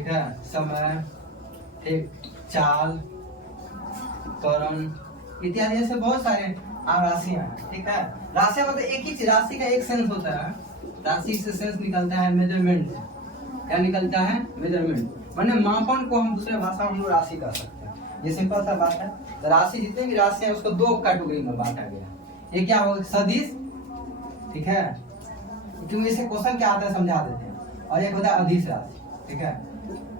ठीक है, समय, ठीक, चाल, त्वरण इत्यादि ऐसे बहुत सारे राशियां हैं। ठीक है, राशियां मतलब एक ही राशि का एक सेंस होता है, राशि से सेंस निकलता है मेजरमेंट। क्या निकलता है? मेजरमेंट, माने मापन को हम दूसरे भाषा में हम लोग राशि कह सकते हैं। ये सिंपल सा बात है। तो राशि जितने भी राशि है उसको दो कैटेगरी में बांटा गया है। ये क्या हो, सदिश, ठीक है, क्योंकि इसे क्वेश्चन क्या आता है समझा देते हैं, और एक होता है अदिश राशि। ठीक है,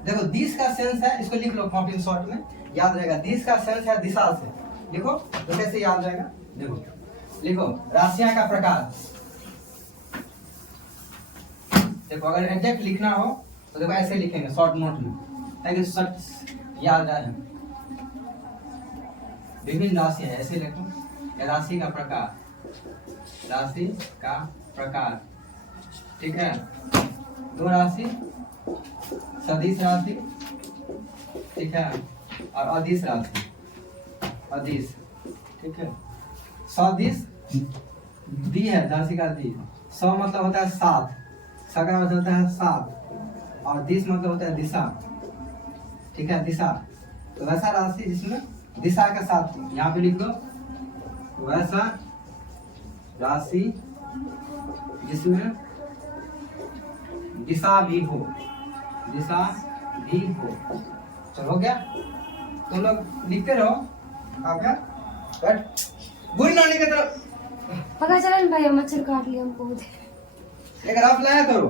देखो दिश का सेंस है, इसको लिख लो कॉपी शॉर्ट में याद रहेगा। दिश का सेंस है दिशा से, लिखो तो कैसे याद रहेगा, देखो लिखो राशियां का प्रकार। देखो अगर एग्जैक्ट लिखना हो तो देखो ऐसे लिखेंगे शॉर्ट नोट में, ताकि शॉर्ट याद आ जाए। विभिन्न राशि है, ऐसे लिखो राशि का प्रकार, राशि का प्रकार। ठीक है, दो राशि, सदिश राशि, ठीक है, और अदिश राशि, अदिश। ठीक है, सदिश दी है, राशि का दी, स मतलब होता है सात, स का मतलब होता है सात, और दिश मतलब होता है दिशा। ठीक है, दिशा, तो वैसा राशि जिसमें दिशा के साथ, यहाँ पे लिख लो वैसा राशि जिसमें दिशा भी हो, दिशा भी हो। चलो हो गया, तुम लोग लिखते रहो। आपका बट बुरी नानी की तरफ पता चला ना भैया, मच्छर काट लिया हमको। एक रफ लाया करो,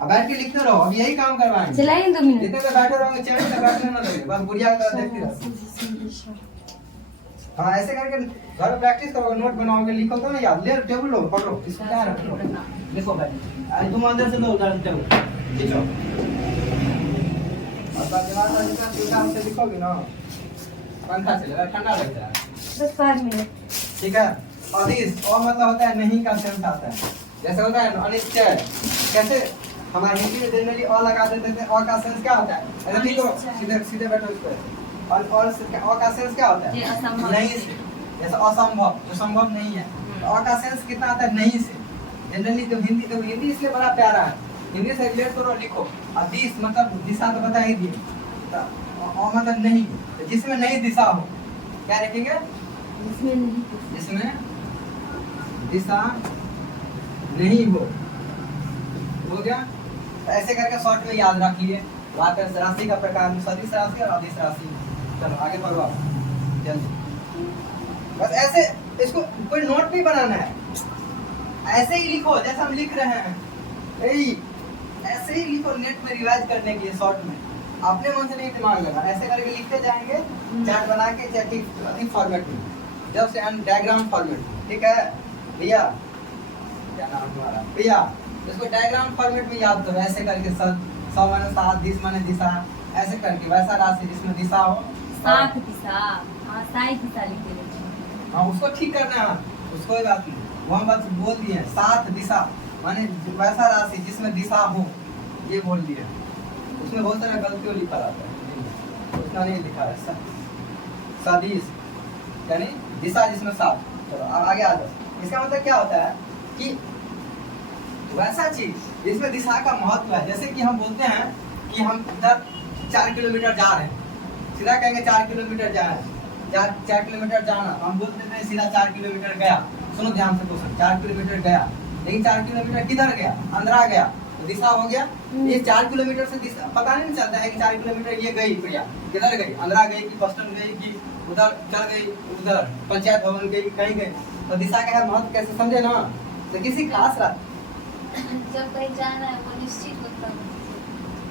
अब बैठ के लिखते रहो। अब यही काम करवाएंगे, चलाइए 2 मिनट। जितने पे बैठे रहोगे चैनल पे बैठने ना लगे, बस बुढ़िया का देखते रहो। हाँ ऐसे करके घर में प्रैक्टिस करोगे, नोट बनाओगे, लिखोगे ना याद। ले टेबल लो, पकड़ो, इसको क्या रखो, लिखो भाई। आज तुम अंदर से लो, उधर से टेबल खींचो। अब दिमाग में जितना सुविधा से लिखोगे ना, पंखा चलेगा, ठंडा लगता है। बस 5 मिनट। ठीक है, अदिश और मतलब होता है नहीं का सेंस आता है। जैसे होता है अनिश्चय, कैसे हमारे हिंदी में जनरली अ लगा देते थे, अ का सेंस क्या होता है? ऐसा ठीक हो, सीधे सीधे बैठो इस पे। और अ का सेंस क्या होता है? नहीं से, जैसे असंभव, जो संभव नहीं है। तो अ का सेंस कितना आता है? नहीं से। जनरली तो हिंदी इसलिए बड़ा प्यारा है, हिंदी से रिलेट करो, लिखो। अदिश मतलब दिशा तो बता ही दिए, तो अ मतलब नहीं, तो जिसमें नहीं दिशा हो, क्या लिखेंगे? जिसमें दिशा नहीं हो गया। तो ऐसे करके शॉर्ट में याद रखिए। बात है राशि का प्रकार, सदिश राशि और अदिश राशि। चलो आगे बढ़ो जल्दी। बस ऐसे इसको कोई नोट भी बनाना है, ऐसे ही लिखो जैसे हम लिख रहे हैं, ऐसे ही लिखो नेट में रिवाइज करने के लिए। शॉर्ट में अपने मन से नहीं दिमाग लगा, ऐसे करके लिखते जाएंगे, चार्ट बना के अधिक फॉर्मेट में, जब से हम डायग्राम फॉर्मेट। ठीक है भैया, क्या नाम हमारा भैया, इसको डायग्राम फॉर्मेट में याद करो। ऐसे करके सौ माने सात, दिश माने दिशा, ऐसे करके वैसा राशि जिसमें दिशा हो, सात दिशा, हाँ साई दिशा लिख देंगे। हाँ उसको ठीक करना है, उसको ही बात नहीं, वो हम बस बोल दिए हैं। सात दिशा माने वैसा राशि जिसमें दिशा हो, ये बोल दिए। उसमें बहुत सारा गलतियों लिखा रहता है, उतना नहीं लिखा है। सदिश यानी दिशा जिसमें सात। चलो अब आगे आ जाओ। इसका मतलब क्या होता है कि वैसा चीज जिसमें दिशा का महत्व है। जैसे कि हम बोलते हैं कि हम इधर 4 किलोमीटर जा रहे हैं, सीधा कहेंगे 4 किलोमीटर जा रहे हैं, 4 किलोमीटर जाना, हम बोल देते हैं सीधा 4 किलोमीटर गया। सुनो ध्यान से क्वेश्चन, 4 किलोमीटर गया, लेकिन 4 किलोमीटर किधर गया? अंदर गया, तो दिशा हो गया। ये 4 किलोमीटर से दिशा पता नहीं चलता है कि 4 किलोमीटर ये गई प्रिया किधर गई, अंदर गई कि पश्चिम गई कि उधर चल गई, उधर पंचायत भवन गई, कहीं गई। तो दिशा का है महत्व कैसे समझे ना, तो किसी खास रात जब कहीं जाना है वो निश्चित होता है।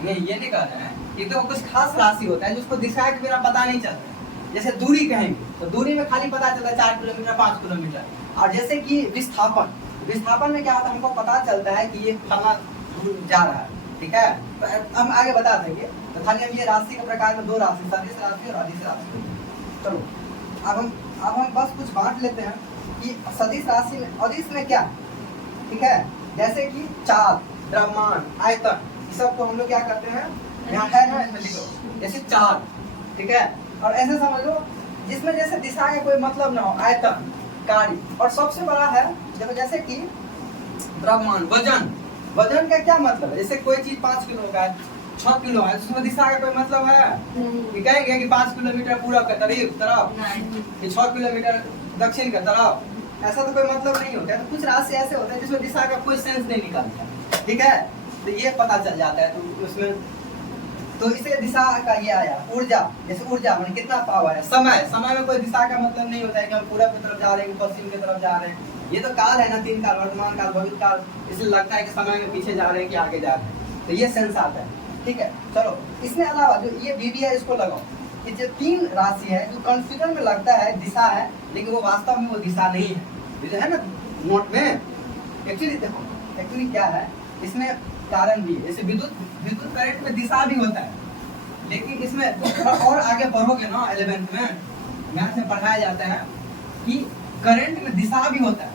नहीं ये नहीं कह रहे हैं, ये तो कुछ खास राशि होता है जिसको दिशा के बिना पता नहीं चलता। जैसे दूरी कहेंगे तो दूरी में खाली पता चलता है 4 किलोमीटर 5 किलोमीटर। और जैसे कि विस्थापन, विस्थापन में क्या होता है, हमको पता चलता है कि ये फलाना दूर जा रहा है। ठीक है, तो हम आगे बता देंगे। तो खाली हम ये राशि के प्रकार में दो राशि, सदिश राशि और अदिश राशि। चलो अब हम बस कुछ बांट लेते हैं कि सदिश राशि में, अदिश में क्या। ठीक है, जैसे कि चाल, द्रव्यमान, आयतन, ये सब को हम लोग क्या करते हैं, यहाँ है ना, इसमें लिखो। जैसे चाल, ठीक है, और ऐसे समझ लो जिसमें जैसे दिशा का कोई मतलब ना हो, आयतन, कार्य। और सबसे बड़ा है देखो, जैसे कि द्रव्यमान, वजन। वजन का क्या मतलब है? जैसे कोई चीज 5 किलो का है, 6 किलो है, उसमें दिशा का कोई मतलब है कि कहेंगे कि 5 किलोमीटर पूरब के तरफ नहीं। कि 6 किलोमीटर दक्षिण के तरफ, ऐसा तो कोई मतलब नहीं होता है। तो कुछ राशि ऐसे होते हैं जिसमें दिशा का कोई सेंस नहीं निकलता, ठीक है, तो ये पता चल जाता है। तो उसमें तो इसे दिशा का ये आया ऊर्जा, जैसे ऊर्जा मतलब कितना पावर है। समय में कोई दिशा का मतलब नहीं होता है कि हम पूरब की तरफ जा रहे हैं, पश्चिम की तरफ जा रहे हैं। ये तो काल है ना, 3 काल, वर्तमान काल, भविष्य काल, इसलिए लगता है कि समय में पीछे जा रहे हैं कि आगे जा रहे हैं, तो ये सेंस आता है, ठीक है। चलो इसके अलावा जो ये बीबी है इसको लगाओ, ये जो 3 राशि है जो कंफ्यूजन में लगता है दिशा है, लेकिन वो वास्तव में वो दिशा नहीं है। ये जो है ना नोट में, एक्चुअली देखो एक्चुअली क्या है इसमें कारण भी है। जैसे विद्युत करंट में दिशा भी होता है, लेकिन इसमें थोड़ा और आगे बढ़ोगे ना 11th में मैथ में पढ़ाया जाता है कि करंट में दिशा भी होता है,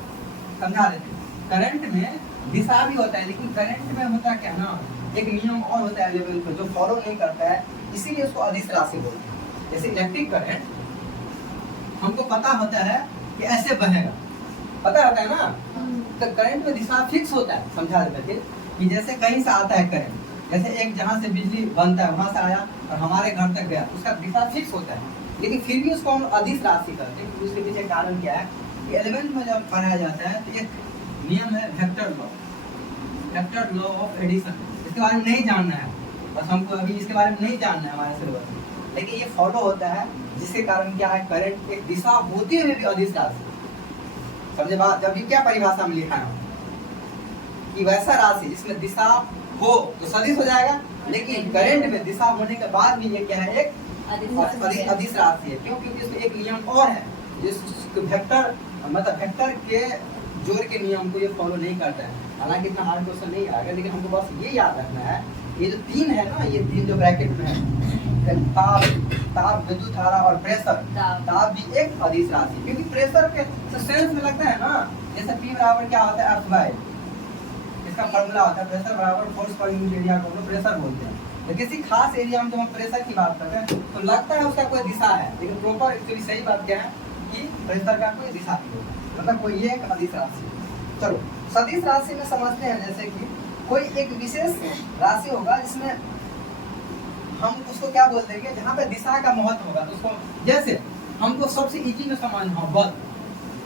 समझा देते हैं। करंट में दिशा भी होता है, लेकिन करंट में होता क्या ना, एक नियम और होता है 11th में जो फॉलो नहीं करता है, इसीलिए उसको अदिश राशि बोलते हैं। जैसे इलेक्ट्रिक करंट हमको पता होता है कि ऐसे बहेगा, पता होता है ना, तो करंट में दिशा फिक्स होता है, समझा देते थे कि जैसे कहीं से आता है करंट, जैसे एक जहाँ से बिजली बनता है वहां से आया और हमारे घर तक गया, उसका दिशा फिक्स होता है, लेकिन फिर भी उसको हम अदिश राशि करते हैं। उसके पीछे कारण क्या है कि 11th में जब पढ़ाया जाता है तो एक नियम है वेक्टर लॉ ऑफ एडिशन। इसके बारे में नहीं जानना है, बस हमको अभी इसके बारे में नहीं जानना है हमारे सिलेबस में, लेकिन ये फॉलो होता है, जिसके कारण क्या है करंट एक दिशा होती हुई भी अदिश राशि, समझे बात। जब ये क्या परिभाषा में लिखा है कि वैसा राशि जिसमें दिशा हो तो सदिश हो जाएगा, लेकिन करंट में दिशा होने के बाद भी ये क्या है एक अदिश राशि है। क्यों? क्योंकि इसमें एक नियम और है, जिस वेक्टर मतलब वेक्टर के जोड़ के नियम को ये फॉलो नहीं करता है। हालांकि इतना हार्ड क्वेश्चन नहीं आएगा, लेकिन हमको बस ये याद रखना है, ये जो 3 है ना, ये 3 जो ब्रैकेट में है, ताप, विद्युत धारा और प्रेशर, ताप भी एक अदिश राशि, क्योंकि प्रेशर के सेंस में लगता है ना, जैसे P बराबर क्या होता है F/, इसका फॉर्मूला होता है प्रेशर बराबर फोर्स पर यूनिट एरिया को हम लोग प्रेशर बोलते हैं। तो किसी खास एरिया में जब हम प्रेशर की बात करते हैं तो लगता है उसका कोई दिशा है, लेकिन प्रॉपर एक्चुअली सही बात क्या है कि प्रेशर का कोई दिशा नहीं होता, मतलब कोई ये एक अदिश राशि। चलो सदिश राशि में समझते हैं, जैसे कि कोई एक विशेष राशि होगा जिसमें हम उसको क्या बोल देंगे, जहाँ पे दिशा का महत्व होगा, तो उसको जैसे हमको सबसे इजी में समझना हो बल,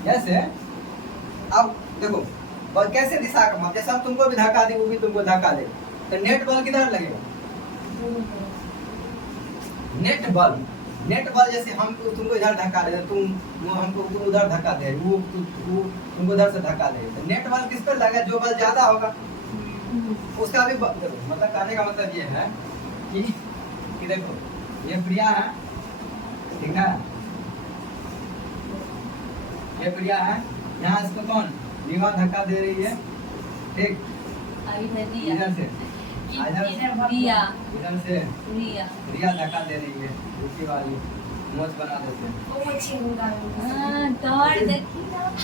जैसे अब देखो बल कैसे दिशा का महत्व, जैसे हम तुमको भी धक्का दे वो भी तुमको धक्का दे, तो नेट बल किधर लगेगा, नेट बल जैसे हम तुमको इधर धक्का दे, तुम हमको उधर धक्का दे, वो तुमको उधर से धक्का दे, तो नेट बल किस पर लगेगा, जो बल ज्यादा होगा उसका भी मतलब कहने का मतलब ये है कि देखो ये प्रिया है, ठीक है, ये प्रिया है, यहाँ इसको कौन रीवा धक्का दे रही है, ठीक, इधर से इधर से रिया धक्का दे रही है, दूसरी वाली मोच बना देते हैं,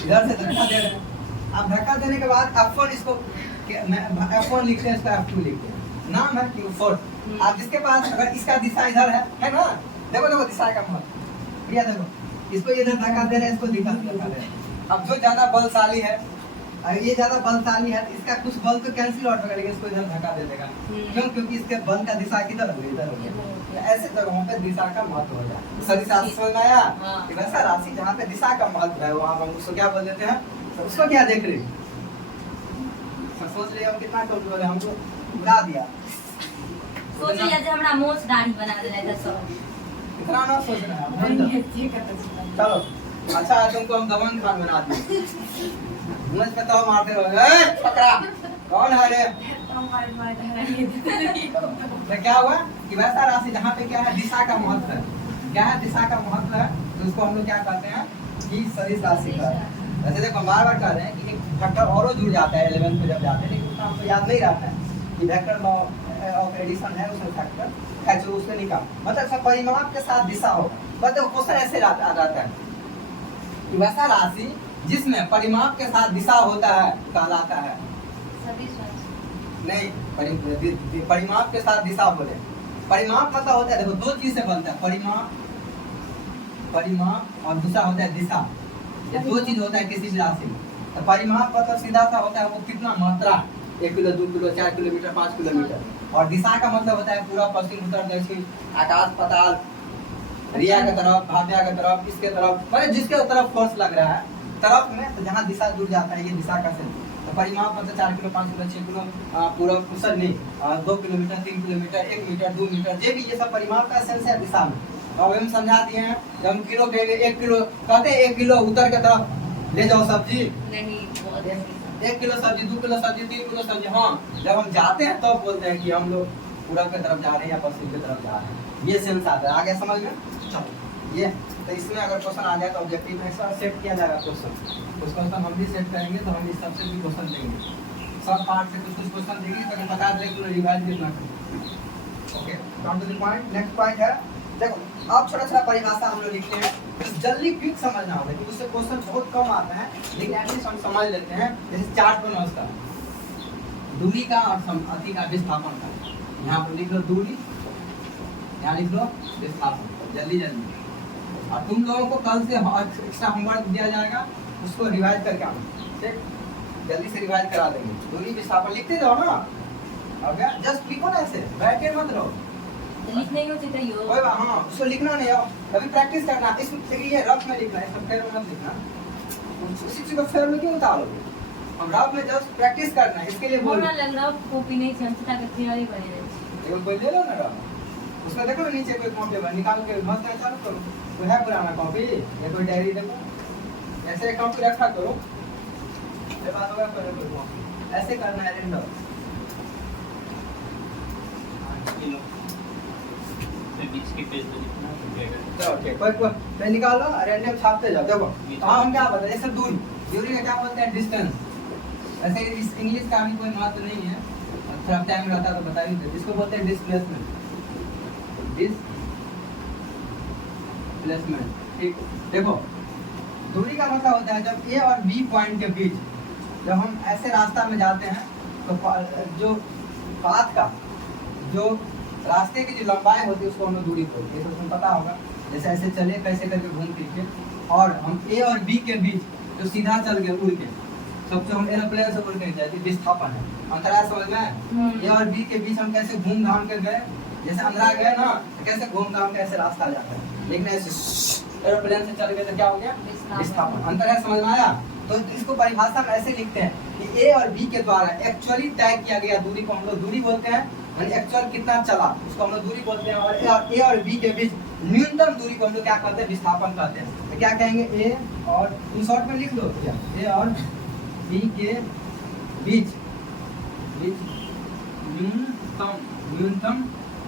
इधर से धक्का दे रहे हैं। अब धक्का देने के बाद F1 इसको F1 लिखते हैं, इसका F2 लिखते हैं, नाम है Q4। अब जिसके पास अगर इसका दिशा इधर है ना, देखो दिशा का महत्व, रिया देखो इसको इधर धक्का दे रहे हैं, इसको धक्का दे रहे हैं। अब जो ज्यादा बलशाली है, ये ज्यादा बलशाली है, इसका कुछ बल तो कैंसिल आउट होगा, लेकिन इसको इधर धक्का दे देगा, क्यों? क्योंकि इसके बल का दिशा किधर होगी, इधर होगी। ऐसे जगहों पे दिशा का महत्व हो जाए। सदिश राशि समझ में आया? वैसा राशि जहाँ पे दिशा का महत्व है वहाँ हम उसको क्या बोल देते हैं, तो उसको क्या देख रहे, सोच रहे हम कितना कमजोर है, हमको उड़ा दिया, सोच लिया जे हमरा मोछ दाढ़ी बना देले त सब इतना ना सोचना है। चलो अच्छा तुमको हम दमन खान बना दिए, मुझ पे तो मारते रहोगे, पकड़ा कौन है रे, तो क्या हुआ कि वैसा राशि जहाँ पे क्या है दिशा का महत्व है, क्या है दिशा का महत्व है, तो उसको हम लोग क्या कहते हैं कि सदिश राशि का। वैसे देखो बार कह रहे हैं कि एक फैक्टर और जुड़ जाता है 11th में जब जाते हैं, लेकिन उसका हमको याद नहीं रहता है कि वेक्टर लॉ ऑफ एडिशन है, उसमें फैक्टर है जो उसमें निकाल, मतलब सब परिमाप के साथ दिशा हो। बस देखो क्वेश्चन ऐसे आ जाता है कि वैसा राशि जिसमें परिमाप के साथ दिशा होता है कहलाता है, नहीं परिमाप के साथ दिशा बोले, परिमाप मतलब होता है देखो 2 चीज से बनता है, परिमाप और दूसरा होता है दिशा, ये 2 चीज होता है किसी भी राशि में। तो परिमाप मतलब सीधा सा होता है वो कितना मात्रा, 1 किलो 2 किलो 4 किलोमीटर 5 किलोमीटर, और दिशा का मतलब होता है पूरा पश्चिम उत्तर दक्षिण आकाश पाताल रिया के तरफ भाव्या के तरफ इसके तरफ मतलब जिसके तरफ फोर्स लग रहा है तरफ में तो जहाँ दिशा जुड़ जाता है ये दिशा का सेंस। तो परिमाप मतलब 4 किलो 5 किलो 6 किलो पूरा कुशल नहीं 2 किलोमीटर 3 किलोमीटर 1 मीटर 2 मीटर ये भी ये सब परिमाप का सेंस है दिशा में। अब हम समझा दिए हैं जब हम किलो कहेंगे 1 किलो कहते हैं 1 किलो उत्तर के तरफ ले जाओ सब्जी नहीं, बहुत अच्छी। 1 किलो सब्जी 2 किलो सब्जी 3 किलो सब्जी। हाँ जब हम जाते हैं तब बोलते हैं कि हम लोग पूरब की तरफ जा रहे हैं या पश्चिम की तरफ जा रहे हैं ये सेंस आता है। आगे समझ में चलो ये तो इसमें अगर क्वेश्चन आ जाए तो ऑब्जेक्टिव में सेट किया जाएगा क्वेश्चन उस क्वेश्चन हम भी सेट करेंगे तो हम इस सबसे भी क्वेश्चन देंगे सब पार्ट से कुछ क्वेश्चन देंगे तो बता दें कि रिवाइज कितना करें। Okay come to the point. Next point है देखो अब छोटा छोटा परिभाषा हम लोग लिखते हैं जल्दी क्विक समझना होगा कि उससे क्वेश्चन बहुत कम आता है लेकिन एटलीस्ट हम समझ लेते हैं। जैसे चार्ट बना उसका दूरी का और अति का विस्थापन का यहाँ पर लिख लो दूरी यहाँ लिख लो विस्थापन जल्दी जल्दी। और तुम लोगों को कल से एक्स्ट्रा होमवर्क दिया जाएगा उसको रिवाइज करके आना ठीक जल्दी से रिवाइज करा देंगे। दूरी विस्थापन लिखते जाओ ना अब जस्ट लिखो ना ऐसे बैठे मत रहो लिखने को चाहिए यो। कोई बात हाँ उसको लिखना नहीं है कभी प्रैक्टिस करना इसमें देखिए ये रफ में लिखना है सब फेयर में मत लिखना उसी चीज को फेयर में क्यों उतारोगे हम रफ में जस्ट प्रैक्टिस करना है इसके लिए बोल मोना लग रहा कॉपी नहीं चलता के तैयारी बने रहे एक कोई ले लो ना रफ उसमें देखो नीचे कोई कॉपी है निकाल के मस्त है चालू करो वो है पुराना कॉपी या कोई डायरी देखो ऐसे एक कॉपी रखा करो ये बात होगा कोई कॉपी ऐसे करना है रेंडम कोई निकालो रैंडम छापते जाओ देखो तो हम क्या बताते हैं जैसे दूरी दूरी का क्या बोलते हैं डिस्टेंस। ऐसे इस इंग्लिश का भी कोई महत्व नहीं है थोड़ा टाइम रहता तो बता ही दे इसको बोलते हैं डिस्प्लेसमेंट डिस्प्लेसमेंट ठीक। देखो दूरी का मतलब होता है जब ए और बी पॉइंट के बीच जब हम ऐसे रास्ता में जाते हैं तो जो पाथ का जो रास्ते की जो लंबाई होती है उसको हम लोग दूरी बोलते हैं तो तुम्हें पता होगा जैसे ऐसे चले कैसे करके घूम फिर के और हम ए और बी के बीच जो सीधा चल गए उड़ के सबसे हम एरोप्लेन से उड़ के जाते विस्थापन है अंतराल समझ में ए और बी के बीच हम कैसे घूम घाम कर गए जैसे अंदर गए ना कैसे घूम घाम के ऐसे रास्ता जाता है लेकिन ऐसे एरोप्लेन से चल गए तो क्या हो गया विस्थापन अंतराल समझ में आया। तो इसको परिभाषा में ऐसे लिखते हैं कि ए और बी के द्वारा एक्चुअली तय किया गया दूरी को हम लोग दूरी बोलते हैं यानी एक्चुअल कितना चला उसको हम लोग दूरी बोलते हैं। और ए और बी के बीच न्यूनतम दूरी को हम लोग क्या कहते हैं विस्थापन कहते हैं। तो क्या कहेंगे ए और इन शॉर्ट में लिख लो क्या ए और बी के बीच न्यूनतम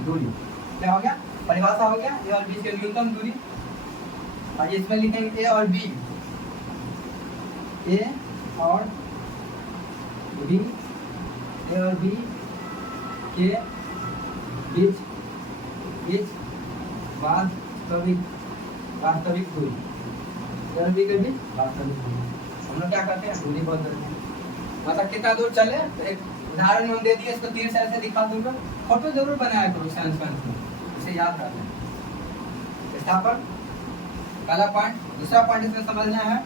दूरी क्या हो गया परिभाषा हो गया ए और बी के न्यूनतम दूरी। और इसमें लिखेंगे ए और बी के बीच वास्तविक दूरी के बीच वास्तविक दूरी हम लोग क्या करते हैं दूरी बहुत करते हैं मतलब कितना दूर चले तो एक उदाहरण हम दे दिए इसको तीर से ऐसे दिखा दूंगा फोटो जरूर बनाया करो साइंस में इसे याद रखना। विस्थापन पहला पॉइंट। दूसरा पॉइंट इसमें समझना है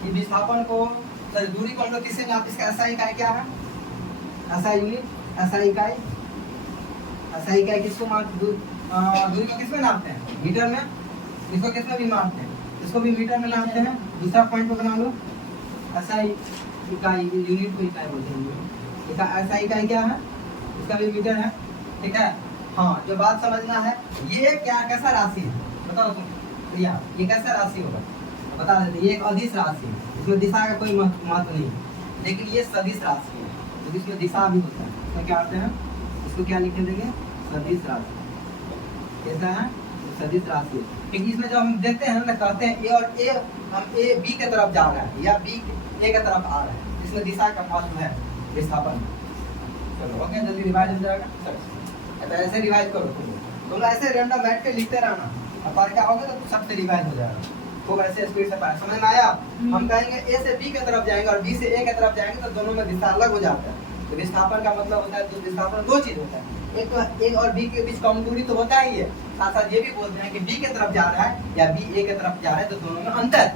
कि विस्थापन को दूरी को हम लोग किससे नाप इसका ऐसा इकाई क्या है ऐसा यूनिट ऐसा इकाई किसको दूरी को किसमें नापते हैं मीटर में इसको किसमें भी मापते हैं इसको भी मीटर में नापते हैं। दूसरा पॉइंट को बना लो ऐसा इकाई यूनिट को इकाई बोलते हैं ऐसा इकाई क्या है इसका भी मीटर है ठीक है। हाँ जो बात समझना है ये क्या कैसा राशि है बताओ तुम ये कैसा राशि होगा बता देते ये एक अदिश राशि है इसमें दिशा का कोई महत्व नहीं है लेकिन ये सदिश राशि है तो इसमें दिशा भी होता है इसमें क्या होते हैं इसको क्या लिखे देंगे सदिश राशि कैसा है सदिश राशि क्योंकि इसमें जब हम देखते हैं ना कहते हैं ए और ए हम ए बी के तरफ जा रहा है या बी ए के तरफ आ रहा है इसमें दिशा का महत्व है विस्थापन। चलो ओके जल्दी रिवाइज हो जाएगा चलो ऐसे रिवाइज करो तुम ऐसे रैंडम बैठ के लिखते रहना और पढ़ के आओगे तो सबसे रिवाइज हो जाएगा खूब ऐसे स्पीड से पढ़ा समझ में आया। हम कहेंगे ए से बी के तरफ जाएंगे और बी से ए के तरफ जाएंगे तो दोनों में दिशा अलग हो जाता है। तो विस्थापन का मतलब होता है तो विस्थापन दो चीज होता है एक तो ए और बी के बीच कम दूरी तो होता ही है साथ साथ ये भी बोलते हैं कि बी के तरफ जा रहा है या बी ए के तरफ जा रहा है तो दोनों में अंतर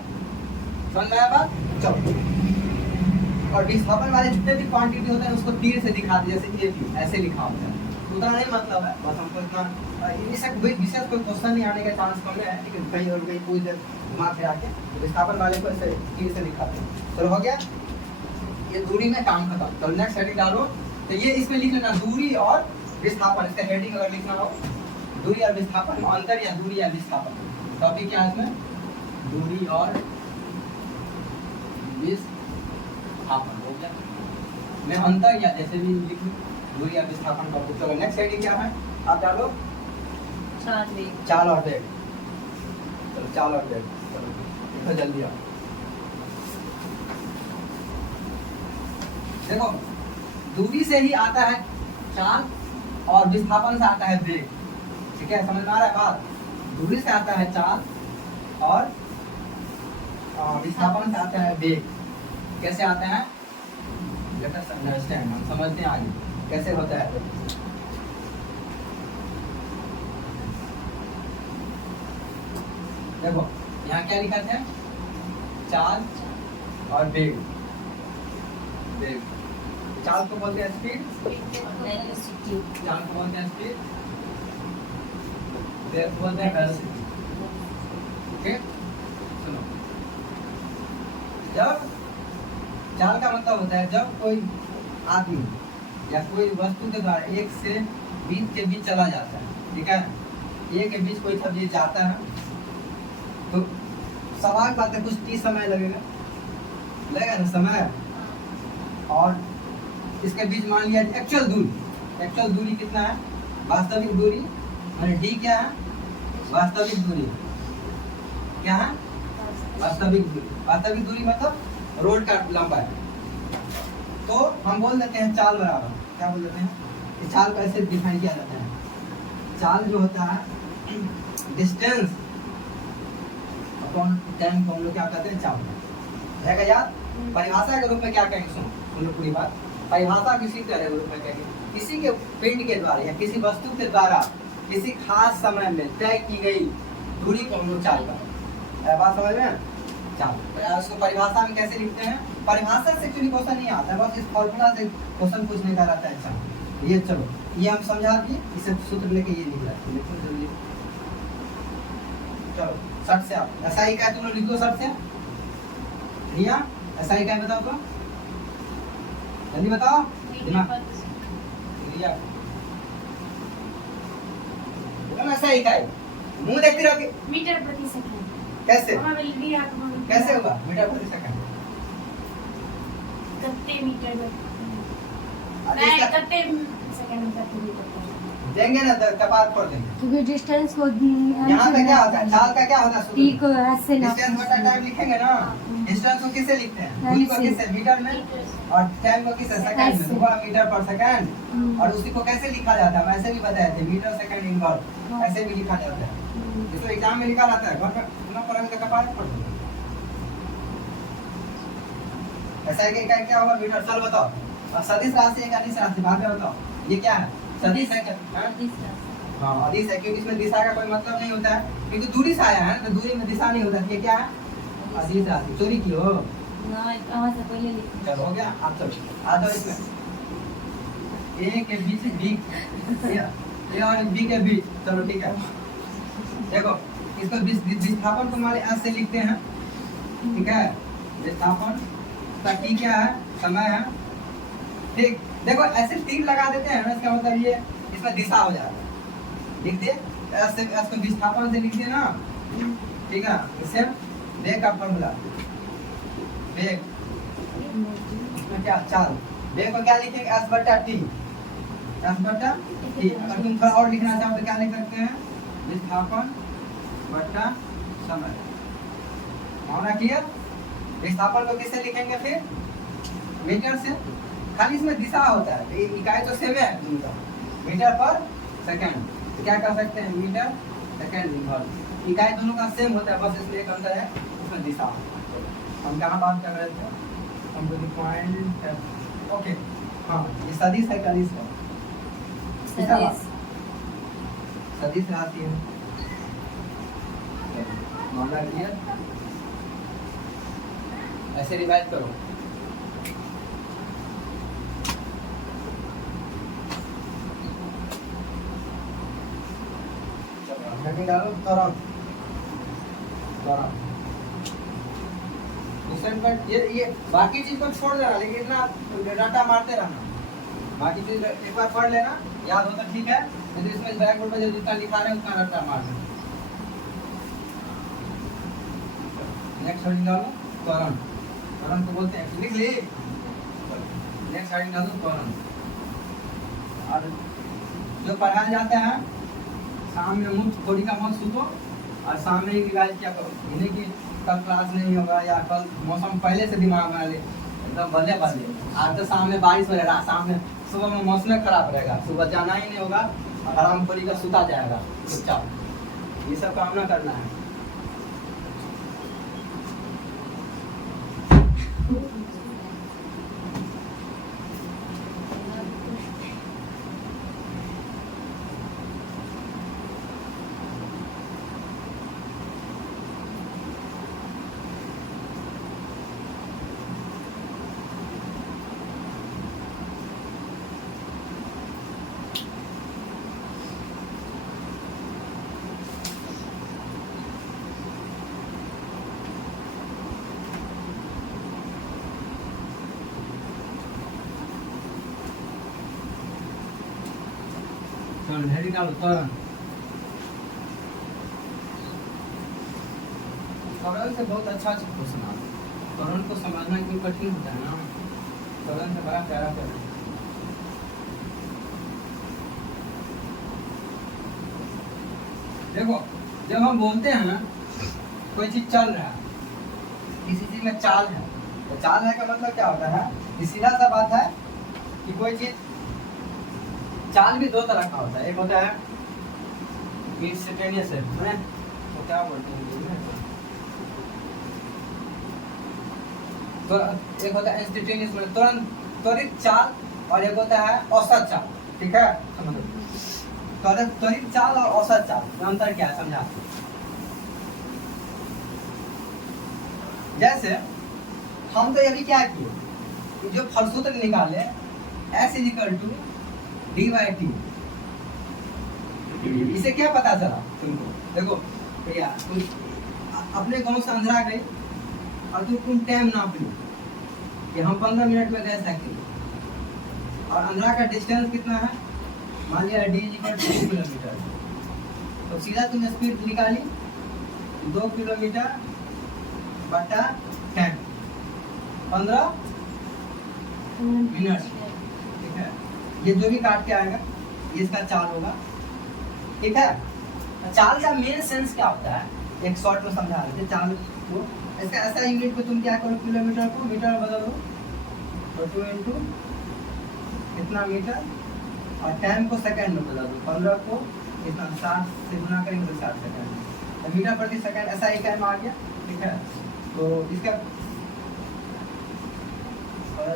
समझ में आया बात। चलो और विस्थापन वाले जितने भी क्वांटिटी होते हैं उसको तीर से दिखा दिया, जैसे AP ऐसे लिखा होता है। तो उतना नहीं मतलब है, बस हमको इतना विशेष कोई क्वेश्चन नहीं आने का चांस कम है, लेकिन कहीं और कहीं कोई देर घुमा फिरा के विस्थापन वाले को ऐसे तीर से दिखाते हैं। चलो हो गया, ये दूरी में काम खत्म। तो नेक्स्ट हेडिंग डालो, तो ये इसमें लिख लेना दूरी और विस्थापन, इसका हेडिंग अगर लिखना हो दूरी और विस्थापन, अंतर या दूरी या विस्थापन। टॉपिक क्या है इसमें, दूरी और विस्थापन हो गया। मैं अंतर या जैसे भी लिख लूं, दूरी या विस्थापन टॉपिक। चलो नेक्स्ट हेडिंग क्या है, आप डालो चाल और वेग। चलो चाल और वेग, चलो लिखो जल्दी आओ। देखो दूरी से ही आता है चाल और विस्थापन से आता है वेग, ठीक है, समझ में आ रहा है बात। दूरी से आता है चाल और विस्थापन से आता है वेग। कैसे आता है, लेट अस अंडरस्टैंड, हम समझते हैं आगे कैसे होता है। देखो यहाँ क्या लिखा था, चाल और वेग। वेग, चाल को बोलते हैं स्पीड, चाल को बोलते हैं स्पीड, वेग को बोलते हैं वेलोसिटी। ओके सुनो, जब चाल का मतलब होता है जब कोई आदमी या कोई वस्तु के द्वारा एक से के बीच चला जाता है, ठीक है, ए के बीच कोई चीज जाता है तो सवाल बात है कुछ टी समय लगेगा ना समय, और इसके बीच मान लिया एक्चुअल दूरी कितना है, वास्तविक दूरी माने डी क्या है, वास्तविक दूरी क्या है, वास्तविक दूरी मतलब रोड का लंबाई। तो हम बोल देते हैं चाल बराबर, क्या बोल देते हैं, कि चाल कैसे डिफाइन किया जाता है। चाल जो होता है डिस्टेंस अपॉन टाइम को हम लोग क्या कहते हैं, चाल रहेगा याद। परिभाषा के रूप में क्या कहेंगे, सुनो पूरी बात। परिभाषा किसी तरह के रूप में कहेंगे, किसी के पिंड के द्वारा या किसी वस्तु के द्वारा किसी खास समय में तय की गई दूरी को हम लोग चाल कहते हैं। बात समझ में, चाल उसको परिभाषा में कैसे लिखते हैं, परिभाषा से एक्चुअली क्वेश्चन नहीं आता है, बस इस फॉर्मूला से क्वेश्चन पूछने का रहता है। चाल ये चलो ये हम समझा दिए, इसे सूत्र लेके ये लिख रहा है। चलो शर्ट से आप ऐसा ही क्या तुम लोग लिख दो, शर्ट से रिया ऐसा ही क्या बताओ तो जल्दी बताओ दिमाग रिया ऐसा ही क्या मुंह देखते रहोगे, मीटर प्रति सेकंड कैसे कैसे कैसे होगा मीटर प्रति सेकंड, कितने मीटर अरे इसका कितने सेकंड में देंगे ना कपार फोड़ देंगे, क्योंकि डिस्टेंस को यहाँ पे क्या होता है, चाल का क्या होता है, टी को ऐसे ना डिस्टेंस बटा टाइम लिखेंगे ना, डिस्टेंस को किससे लिखते हैं, दूरी को किससे, मीटर में, और टाइम को किससे, सेकंड में, दोबारा मीटर पर सेकंड। और उसी को कैसे लिखा जाता है, वैसे भी बताए थे, मीटर सेकंड इनवर्स ऐसे भी लिखा जाता है। इसको एग्जाम में लिखा जाता है, घर में ना पढ़ेंगे तो कपार फोड़ देंगे। ऐसा है कि क्या होगा मीटर, चल बताओ। और सदिश राशि एक अदिश राशि बाद में बताओ, ये क्या है, सदिश है क्या, हाँ अदिश है, क्योंकि इसमें दिशा का कोई मतलब नहीं होता है, क्योंकि दूरी से आया है तो दूरी में दिशा नहीं होता। ये क्या है, अदिश राशि। चोरी की हो कहां से पहले लिख, चलो हो गया। आप चलो आ जाओ इसमें, ए के बीच बी, ए और बी के बीच, चलो ठीक है। देखो इसको विस्थापन को हमारे ऐसे लिखते हैं, ठीक है, विस्थापन का टी क्या है, समय है, ठीक। देखो ऐसे तीर लगा देते हैं ना, इसका मतलब ये इसमें दिशा हो जाता है, लिख दिए ऐसे, इसको विस्थापन से लिख दिए ना, ठीक है। इससे वेग का फॉर्मूला, वेग इसमें क्या, चाल, वेग को क्या लिखेंगे, एस बटा टी, एस बटा टी। अगर तुम थोड़ा और लिखना चाहो तो क्या लिख सकते हैं, विस्थापन बटा समय। होना क्लियर। विस्थापन को किससे लिखेंगे फिर, मीटर से, खाली इसमें दिशा होता है, इकाई तो सेम है उनका, मीटर पर सेकंड। तो क्या कर सकते हैं, मीटर सेकंड इनवर्स, इकाई दोनों का सेम होता है, बस इसमें एक अंतर है, उसमें दिशा। हम कहाँ बात कर रहे थे, हम तो पॉइंट, ओके हाँ, ये सदिश है, कदिश है, सदिश राशि है, मामला क्लियर। ऐसे रिवाइज करो, हेडिंग डालो तुरंत तुरंत। रिसेंट में ये बाकी चीज को छोड़ देना, लेकिन इतना डाटा मारते रहना। बाकी चीज एक बार पढ़ लेना, याद होता ठीक है, नहीं तो इसमें ब्लैक बोर्ड पे जो जितना लिखा रहे उतना डाटा मार देना। नेक्स्ट हेडिंग डालो तुरंत, तुरंत को बोलते हैं, लिख ली। नेक्स्ट हेडिंग डालो तुरंत। और जो पढ़ाया जाता है शाम में मुफ्त थोड़ी का मत सूतो, और शाम में ही रिवाइज क्या करो, इन्हें कि कल क्लास नहीं होगा या कल मौसम पहले से दिमाग बना ले एकदम भले भले। आज तो शाम में बारिश हो जाएगा, शाम में सुबह में मौसम खराब रहेगा, सुबह जाना ही नहीं होगा और आराम खोली का सुता जाएगा चुपचाप। ये सब काम ना करना है। हेडिंग डालो तुरंत। सरल से बहुत अच्छा क्वेश्चन आता है, सरल को समझना क्यों कठिन होता है ना, सरल से बड़ा प्यारा कर। देखो जब हम बोलते हैं ना कोई चीज चल रहा है, किसी चीज में चाल है, तो चाल है का मतलब क्या होता है, ये सीधा सा बात है कि कोई चीज चाल भी दो तरह का होता है। एक होता है इंस्टेंटेनियस है, तो क्या बोलते हैं तो एक होता है इंस्टेंटेनियस में तुरंत त्वरित चाल, और एक होता है औसत चाल। ठीक है, समझो त्वरित चाल और औसत चाल में अंतर क्या है समझा। जैसे हम तो अभी क्या किए, जो फलसूत्र निकाले S = d/t, इसे क्या पता चला तुमको। देखो भैया तुम अपने गांव से अंधरा गई और तुम टाइम नाप लो कि हम 15 मिनट में गए साइकिल, और अंधरा का डिस्टेंस कितना है, मान लिया d = 2 किलोमीटर, तो सीधा तुम स्पीड निकाली 2 किलोमीटर बटा 10, 15 मिनट। ठीक है, ये जो भी काट के आएगा ये इसका चाल होगा। ठीक है, चाल का मेन सेंस क्या होता है, एक शॉर्ट में समझा रहे थे चाल को। ऐसा ऐसा यूनिट को तुम क्या करो, किलोमीटर को मीटर में बदल दो, तो 2 इंटू कितना मीटर, और टाइम को सेकंड में बदल दो, 15 को कितना 60 से गुना करेंगे तो 60 सेकंड, तो मीटर प्रति सेकंड ऐसा ही टाइम आ गया। ठीक है, तो इसका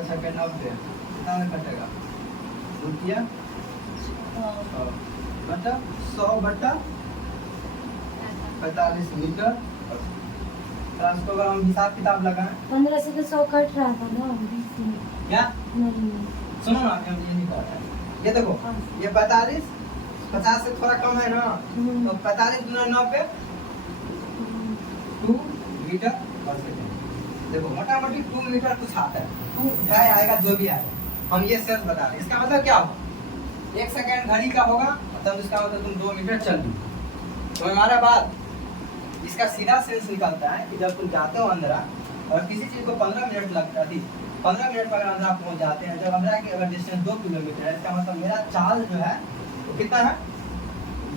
सेकंड ऑफ डे कितना कटेगा, रुपया 100/45 मीटर। तो अगर हम हिसाब किताब लगाएं 15 से तो 100 कट रहा था ना, 20 में। क्या नहीं सुनो ना, हम ये नहीं कर रहे हैं। ये देखो ये 45 50 से थोड़ा कम है ना, तो 45 गुना 9 पे 2 मीटर पर सेकंड। देखो मोटा मोटी 2 मीटर कुछ आता है, चाहे आएगा जो भी आएगा, हम ये सेंस बता रहे हैं। इसका मतलब क्या होगा, 1 सेकंड घड़ी का होगा, तब इसका मतलब तुम 2 मीटर चल दी। तो हमारा बात इसका सीधा सेंस निकलता है कि जब तुम जाते हो अंधेरा और किसी चीज को 15 मिनट लगता थी, 15 मिनट पर अंधेरा पहुंच जाते हैं, जब अंधेरा की अगर डिस्टेंस 2 किलोमीटर है, इसका मतलब मेरा चाल जो है वो कितना है,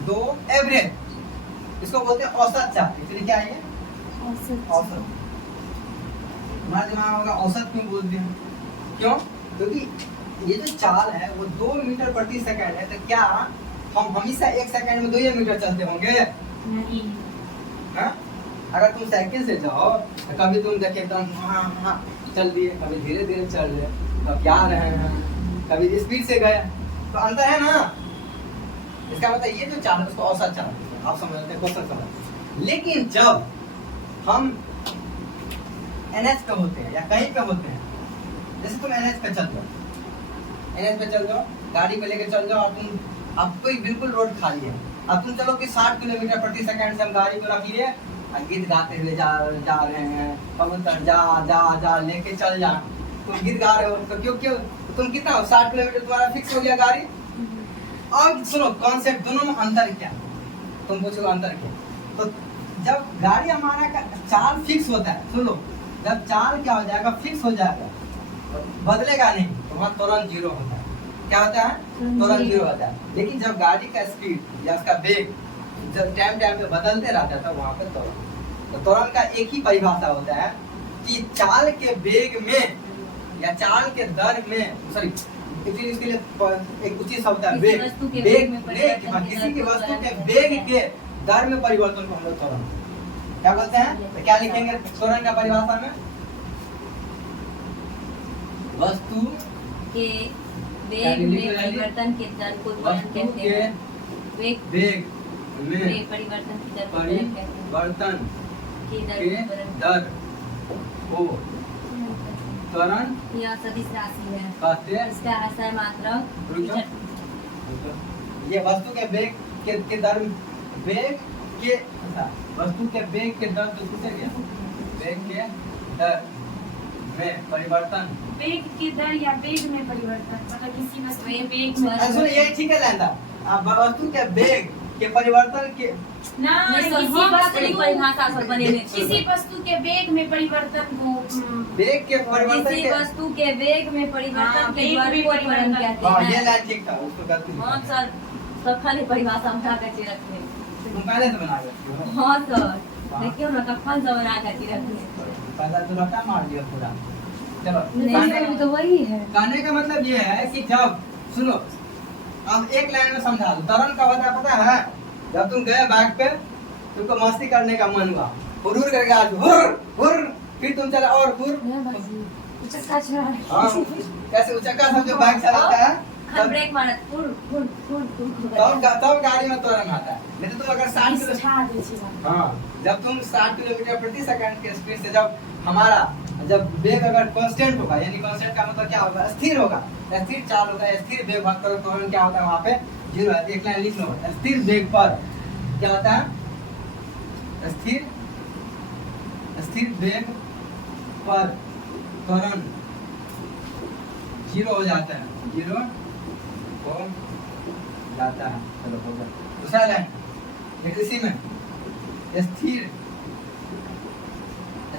2 एवरेज, इसको बोलते हैं औसत चाल। इसलिए क्या है ये औसत। हमारा दिमाग होगा औसत क्यों बोलते हैं, क्यों, क्योंकि ये जो चाल है वो 2 मीटर प्रति सेकंड है, तो क्या हम हमेशा 1 सेकंड में 2 मीटर चलते होंगे? नहीं। हाँ? अगर तुम साइकिल से जाओ तो कभी तुम देखे एकदम हाँ चल दिए, कभी धीरे धीरे चल रहे, कभी जा रहे हैं, कभी स्पीड से गए, तो अंतर है ना। इसका मतलब ये जो चाल है उसको औसत चाल, आप समझते हैं, क्वेश्चन समझ। लेकिन जब हम NH पे होते हैं या कहीं पे होते हैं, जैसे तुम NH पे चल जाओ, NH पे चल जाओ, गाड़ी पे लेके चल जाओ, और तुम आपको बिल्कुल रोड खाली है, अब तुम चलो कि 60 किलोमीटर प्रति सेकंड से हम गाड़ी को रखिए और गीत गाते हुए जा रहे हैं, कबूतर जा जा जा लेके चल जा, तुम गीत गा रहे हो तो क्यों क्यों तुम कितना हो 60 किलोमीटर तुम्हारा फिक्स हो गया गाड़ी। अब सुनो कॉन्सेप्ट दोनों में अंतर क्या, तुम पूछो अंतर क्या। तो जब गाड़ी हमारा का चाल फिक्स होता है, सुन लो, जब चाल क्या हो जाएगा फिक्स हो जाएगा तो बदलेगा नहीं, तो वहाँ तुरंत जीरो होता है। क्या होता है? तुरंत जीरो होता है। लेकिन जब गाड़ी का स्पीड या उसका वेग जब टाइम टाइम पे बदलते रहता है तो वहाँ पे तुरंत, तो तुरंत का एक ही परिभाषा होता है कि चाल के वेग में या चाल के दर में, सॉरी इसके लिए एक उचित शब्द है वेग, वेग में किसी की वस्तु के वेग के दर में परिवर्तन को हम लोग तुरंत क्या बोलते हैं। तो क्या लिखेंगे तुरंत का परिभाषा में? वस्तु के वेग में परिवर्तन के दर को तुरंत कहते हैं। वेग में परिवर्तन की दर को तुरंत कहते हैं। परिवर्तन की के दर को तुरंत यह सदिश राशि है। कहते हैं। इसका आशय मात्रक ये वस्तु के वेग के दर वेग के वस्तु के वेग के दर तो पूछे गया, वेग के दर में परिवर्तन, वेग के दर या वेग में परिवर्तन, मतलब किसी वस्तु के वेग में ऐसा ये ठीक है लेंदा। अब वस्तु के वेग के परिवर्तन के ना किसी वस्तु के वेग में परिवर्तन को वेग के परिवर्तन किसी के वस्तु के वेग में परिवर्तन के वेग दर में को परिवर्तन तुरंत कहते हाँ हैं। ये लाइन ठीक था, उसको गलती नहीं। हाँ सर, सब खाली परिभाषा उठा करके रखे। तुम पहले से बना रहे हो। हाँ सर, देखियो ना कफन सब बना करके रखे। पहला तो रटा मार दिया पूरा। चलो नहीं, तो वही है। कहने का मतलब ये है कि जब सुनो अब एक लाइन में समझा दो, तरन का होता है पता है? जब तुम गए बाइक पे तुमको मस्ती करने का मन हुआ, हुर करके आज हुर, फिर तुम चले और हुर, हाँ कैसे उचक्का सब जो बाइक चलाता है हम ब्रेक मारत तब गाड़ी में तुरंत आता है। नहीं तो तुम अगर 60 किलोमीटर, हाँ जब तुम 60 किलोमीटर प्रति सेकंड के स्पीड से जब हमारा जब वेग अगर कांस्टेंट होगा, यानी कांस्टेंट का मतलब क्या होगा? स्थिर होगा, स्थिर चाल होगा, स्थिर वेग भाग कर तुरंत क्या होता है वहाँ पे जीरो है। एक लाइन लिख लो, स्थिर वेग पर क्या होता है? स्थिर वेग पर तुरंत जीरो हो जाता है, जीरो हो जाता है। चलो हो गया। दूसरा लाइन एक इसी में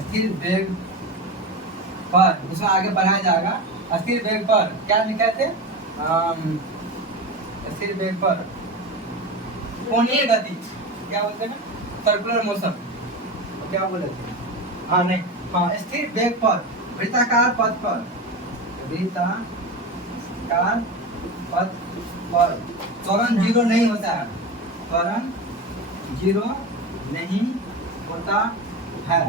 स्थिर वेग पर, उसमें आगे बढ़ाया जाएगा। स्थिर वेग पर क्या लिखे थे? स्थिर वेग पर कोणीय गति क्या बोलते हैं? सर्कुलर मोशन क्या बोले थे? हाँ नहीं, हाँ स्थिर वेग पर वृत्ताकार पथ पर, वृत्ताकार पथ पर तुरंत जीरो नहीं होता है, तुरंत जीरो नहीं होता है।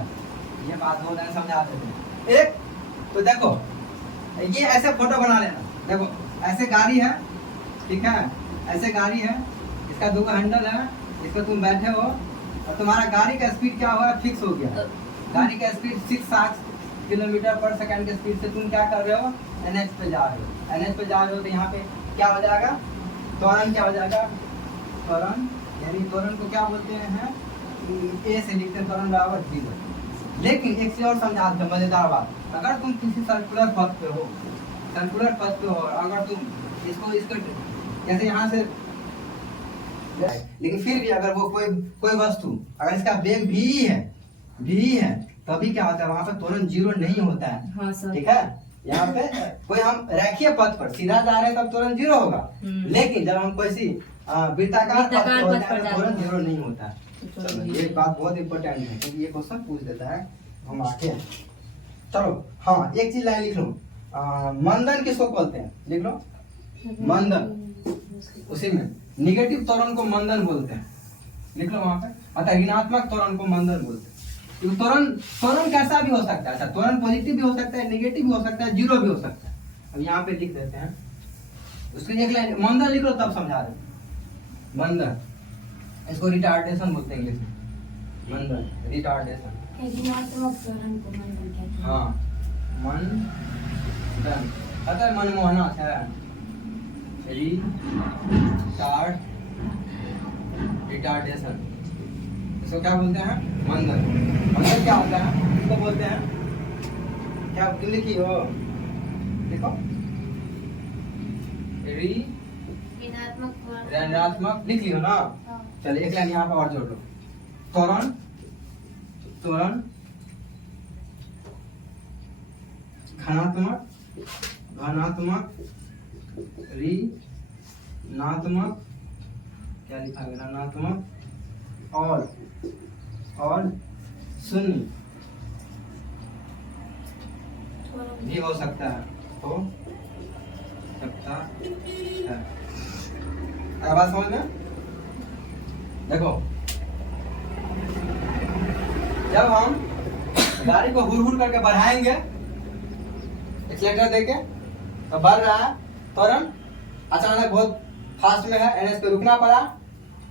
ये बात दो लाइन समझा देते हैं। एक तो देखो ये ऐसे फोटो बना लेना, देखो ऐसे गाड़ी है, ठीक है, ऐसे गाड़ी है, इसका दो हैंडल है, इसको तुम बैठे हो और तुम्हारा गाड़ी का स्पीड क्या हुआ? फिक्स हो गया। गाड़ी का स्पीड 60 किलोमीटर पर सेकंड के स्पीड से तुम क्या कर रहे हो? एनएच पे जा रहे हो। एनएच पे जा रहे हो तो यहाँ पे क्या हो जाएगा? त्वरण क्या हो जाएगा? त्वरण, यानी त्वरण को क्या बोलते हैं? ए से लिखते हैं त्वरण बराबर 0। लेकिन एक चीज और समझा दो, मजेदार बात, अगर तुम किसी सर्कुलर पथ पे हो, सर्कुलर पथ पे हो, अगर तुम इसको जैसे यहाँ से, लेकिन फिर भी अगर वो कोई वस्तु अगर इसका वेग भी है तभी क्या होता है? वहाँ पे तुरंत जीरो नहीं होता है। हाँ सर, ठीक है, यहाँ पे कोई हम रेखीय पथ पर सीधा जा रहे हैं तब तुरंत जीरो होगा, लेकिन जब हम कोई वृत्ताकार पथ पर होते हैं तो तुरंत जीरो नहीं होता है। चलो ये बात बहुत इंपॉर्टेंट है क्योंकि ये क्वेश्चन पूछ देता है हम आके। चलो हाँ एक चीज लाइन लिख लो, मंदन किसको बोलते हैं? लिख लो मंदन। उसी में निगेटिव त्वरण को मंदन बोलते हैं, लिख लो वहां पे। अतः ऋणात्मक त्वरण को मंदन बोलते हैं। त्वरण कैसा भी हो सकता है, अच्छा त्वरण पॉजिटिव भी हो सकता है, नेगेटिव भी हो सकता है, जीरो भी हो सकता है। अब यहाँ पे लिख देते हैं, उसके एक लाइन मंदन लिख लो तब समझा दे। मंदन, इसको रिटार्डेशन बोलते हैं इंग्लिश में, मंदन रिटार्डेशन। ऋणात्मक त्वरण को मंदन कहते हैं। हाँ मंदन, अगर मनमोहना है रिटार्डेशन रिटार्डेशन। इसको क्या बोलते हैं? मंदन। मंदन क्या होता है? इसको बोलते हैं क्या? तुम लिखी हो, देखो ऋणात्मक लिख लियो ना। चलिए एक लाइन यहाँ पे और जोड़ लो। त्वरण, त्वरण, घनात्मक, घनात्मक, ऋणात्मक, क्या लिखा है? ऋणात्मक और शून्य भी हो सकता है, हो सकता है। आवाज समझ में? देखो, जब हम गाड़ी को हुर हुर करके बढ़ाएंगे एक्सीलरेटर देके तो बढ़ रहा है, तुरंत अचानक बहुत फास्ट में है, एनएच पे रुकना पड़ा,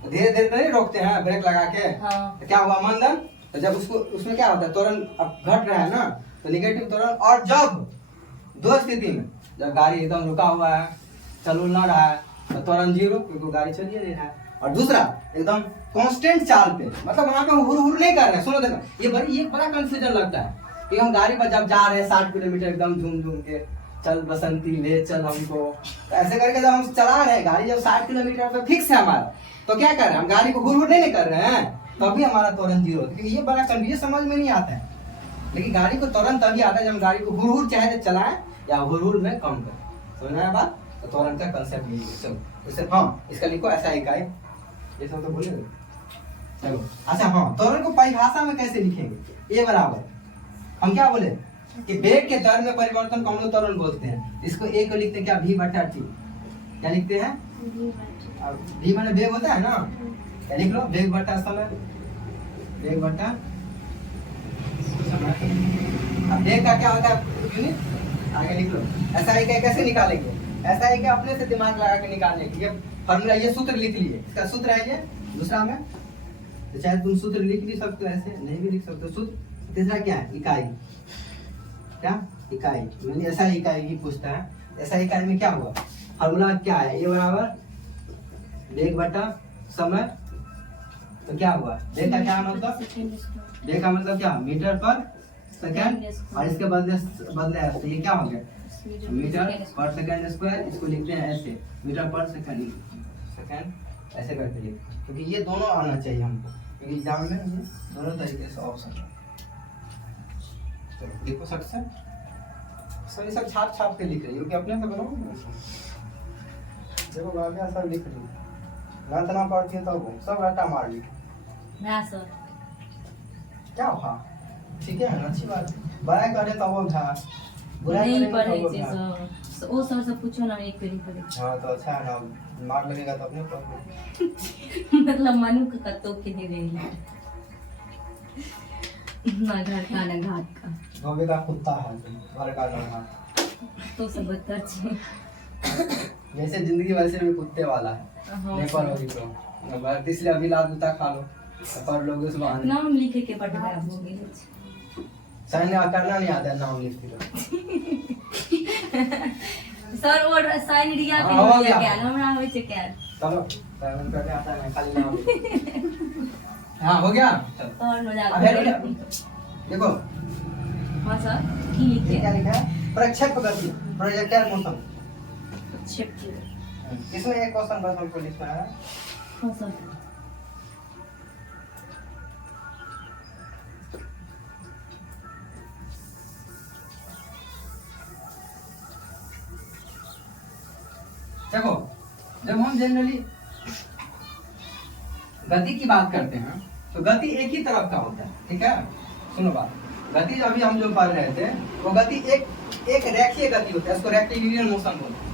धीरे धीरे नहीं रोकते हैं ब्रेक लगा के। हाँ। तो क्या हुआ? मंदन। तो जब उसको उसमें क्या होता है? तुरंत अब घट रहा है ना, तो निगेटिव तुरंत। और जब दो स्थिति में, जब गाड़ी एकदम रुका हुआ है, चल ना रहा है, तो तुरंत जीरो, क्योंकि गाड़ी चलिए नहीं रहा है। और दूसरा एकदम कांस्टेंट चाल पे, मतलब वहां पे हुर हुर नहीं कर रहे हैं। सुनो देखो, ये बड़ा कंफ्यूजन लगता है कि हम गाड़ी पर जब जा रहे हैं 60 किलोमीटर एकदम झूम झूम के, चल बसंती ले चल हमको, तो ऐसे करके जब हम चला रहे हैं गाड़ी, जब 60 किलोमीटर पे फिक्स है हमारा, तो क्या कर रहे हैं हम? गाड़ी को हुर हुर नहीं कर रहे हैं, तभी हमारा तुरंत जीरो। क्योंकि ये बड़ा कंफ्यूजन समझ में नहीं आता है। लेकिन गाड़ी को तुरंत तभी आता है जब हम गाड़ी को हुर हुर चाहे तो चलाएं या हुर हुर में कम करें। समझना है बात? तो तुरंत का कंसेप्ट यही है। चलो इससे हाँ, इसका लिखो ऐसा इकाई, ये सब तो बोलेंगे। चलो अच्छा, हाँ, त्वरण को परिभाषा में कैसे लिखेंगे? ए बराबर, हम क्या बोले कि वेग के दर में परिवर्तन को हम लोग त्वरण बोलते हैं। इसको ए को लिखते हैं क्या? v बटा टी। क्या लिखते हैं? v माने वेग होता है ना, क्या लिख लो? वेग बटा समय, वेग बटा समय। अब वेग का क्या होता है? यूनिट। आगे लिख लो। ऐसा ही कैसे निकालेंगे? ऐसा ही क्या? अपने से दिमाग लगा के निकालने के लिए फॉर्मूला, ये सूत्र लिख लिए। इसका सूत्र है ये, दूसरा में तो चाहे तुम सूत्र लिख भी सकते हो, ऐसे नहीं भी लिख सकते हो सूत्र। तीसरा क्या है? इकाई। क्या? इकाई। मैंने ऐसा इकाई ही पूछता है। ऐसा इकाई में क्या हुआ? फॉर्मूला क्या है? ये बराबर वेग बटा समय। तो क्या हुआ? वेग का क्या मतलब? वेग का मतलब क्या? मीटर पर सेकंड। और इसके बदले है, तो ये क्या हो गया? मीटर पर सेकंड स्क्वायर। इसको लिखते हैं ऐसे, मीटर पर सेकंड, सेकंड ऐसे करके लिख, क्योंकि ये दोनों आना चाहिए हमको, क्योंकि एग्जाम में ये दोनों तरीके से ऑप्शन है। चलो देखो सक्सेस, सर ये सब छाप छाप के लिख रही हो कि अपने से बनाओ? देखो गालियाँ सब लिख रही हो, गलत ना पढ़ती है तो सब रट्टा मार ली ना सर। क्या हुआ? ठीक है, अच्छी बात। बड़ाई करे तो वो था, बुराई नहीं करे पढ़े तो वो छे था। सर, ओ सर से पूछो ना, एक पेरी पढ़े। हाँ तो अच्छा है ना, मार लगेगा तो अपने पढ़। मतलब मनु का कत्तो के दे रही है ना, घर का ना घाट का। गोबे का कुत्ता है घर का लड़का, तो सब बदतर छे। जैसे जिंदगी वैसे भी कुत्ते वाला है। हाँ। नहीं पढ़ोगी तो बस, इसलिए अभी लात जूता खा लो, पढ़ लोगे उस बहाने। नाम लिखे के पढ़ रहा हो गेल छे। साइन करना नहीं आता है, नाम लिख दियो। सर और साइन रिया हाँ, हो के गया। क्या हमरा होय छे क्या? चलो साइन करके आता है, खाली नाम। हाँ हो गया। चलो और मजाक अब हेलो देखो, हां सर की ये लिखे? क्या लिखा है? प्रक्षेप गति, प्रोजेक्टाइल मोशन। शिफ्ट। इसमें एक क्वेश्चन बस हमको लिखना है। हां सर। देखो, जब हम जनरली गति की बात करते हैं तो गति एक ही तरफ का होता है, ठीक है? सुनो बात, गति अभी हम जो पढ़ रहे थे वो गति एक रेखीय गति होता है, उसको रेक्टिलिनियर मोशन बोलते हैं।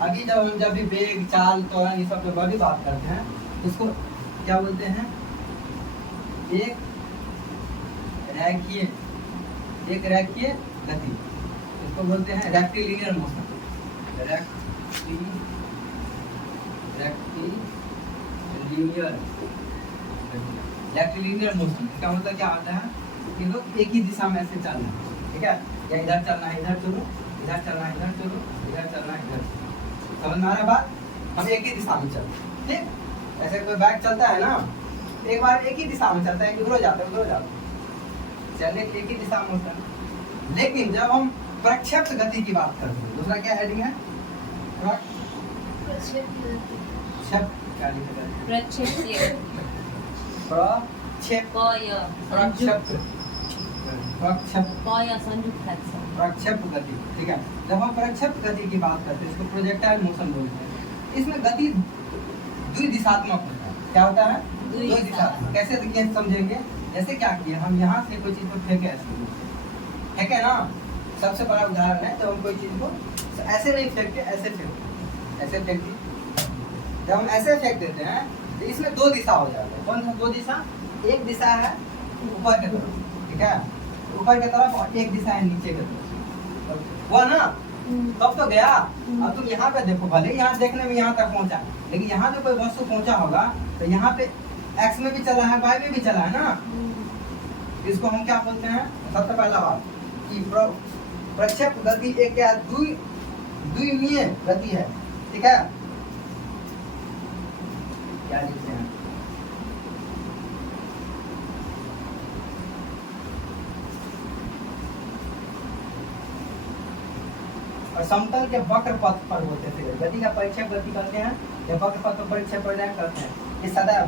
अभी जब भी वेग, चाल, त्वरण ये सब जो बड़ी बात करते हैं उसको क्या बोलते हैं? एक रेखीय गति, इसको बोलते हैं रेक्टिलिनियर मोशन। रेक्टिलिनियर मोशन इसका मतलब क्या होता है कि लोग एक ही दिशा में ऐसे चलना है, ठीक है? या इधर चलना है इधर चलो, इधर चलना है इधर चलो, इधर चलना है इधर चलो। समझ में आ रहा है बात? हम एक ही दिशा में चलते हैं, ठीक? ऐसे कोई बैग चलता है ना, एक बार एक ही दिशा में चलता है, उधर जाता है उधर जाता है, चलने की एक ही दिशा में होता है। लेकिन जब हम प्रक्षेप्त गति की बात करते हैं, दूसरा क्या हेडिंग है? प्रक्षेप क्या लिखा है? प्रक्षेप्य प्रक्षेप पय प्रक्षेप्त प्रक्षेप पय संयुक्त है सर। प्रक्षेप्त गति, ठीक है। जब हम प्रक्षेप्त गति की बात करते हैं, इसको प्रोजेक्टाइल मोशन बोलते हैं। इसमें गति द्विदिशात्मक होता है। क्या होता है? द्विदिशात्मक। कैसे देखिए समझेंगे? जैसे क्या किया, हम यहाँ से कोई चीज को फेंके, ऐसे फेंके ना, सबसे बड़ा उदाहरण है। तो हम कोई चीज को ऐसे नहीं फेंकते, ऐसे फेंकते, ऐसे फेंकते। जब हम ऐसे फेंक देते हैं तो इसमें दो दिशा हो जाता है। कौन सा दो दिशा? एक दिशा है ऊपर की तरफ, ठीक है, ऊपर की तरफ, और एक दिशा है नीचे की तरफ। हुआ ना? तब तो गया। अब तुम यहाँ पे देखो, भले यहाँ देखने में यहाँ तक पहुँचा, लेकिन यहाँ जो कोई वस्तु पहुँचा होगा तो यहाँ पे एक्स में भी चला है, वाई में भी चला है ना। इसको हम क्या बोलते हैं? सबसे पहला बात कि प्रक्षेप गति एक क्या द्विमीय गति है, ठीक है। क्या लिखते हैं? और समतल के वक्र पथ पर होते थे। गति का परिक्षेप गति करते हैं, या वक्र पथ पर परिक्षेप करते हैं। ये सदैव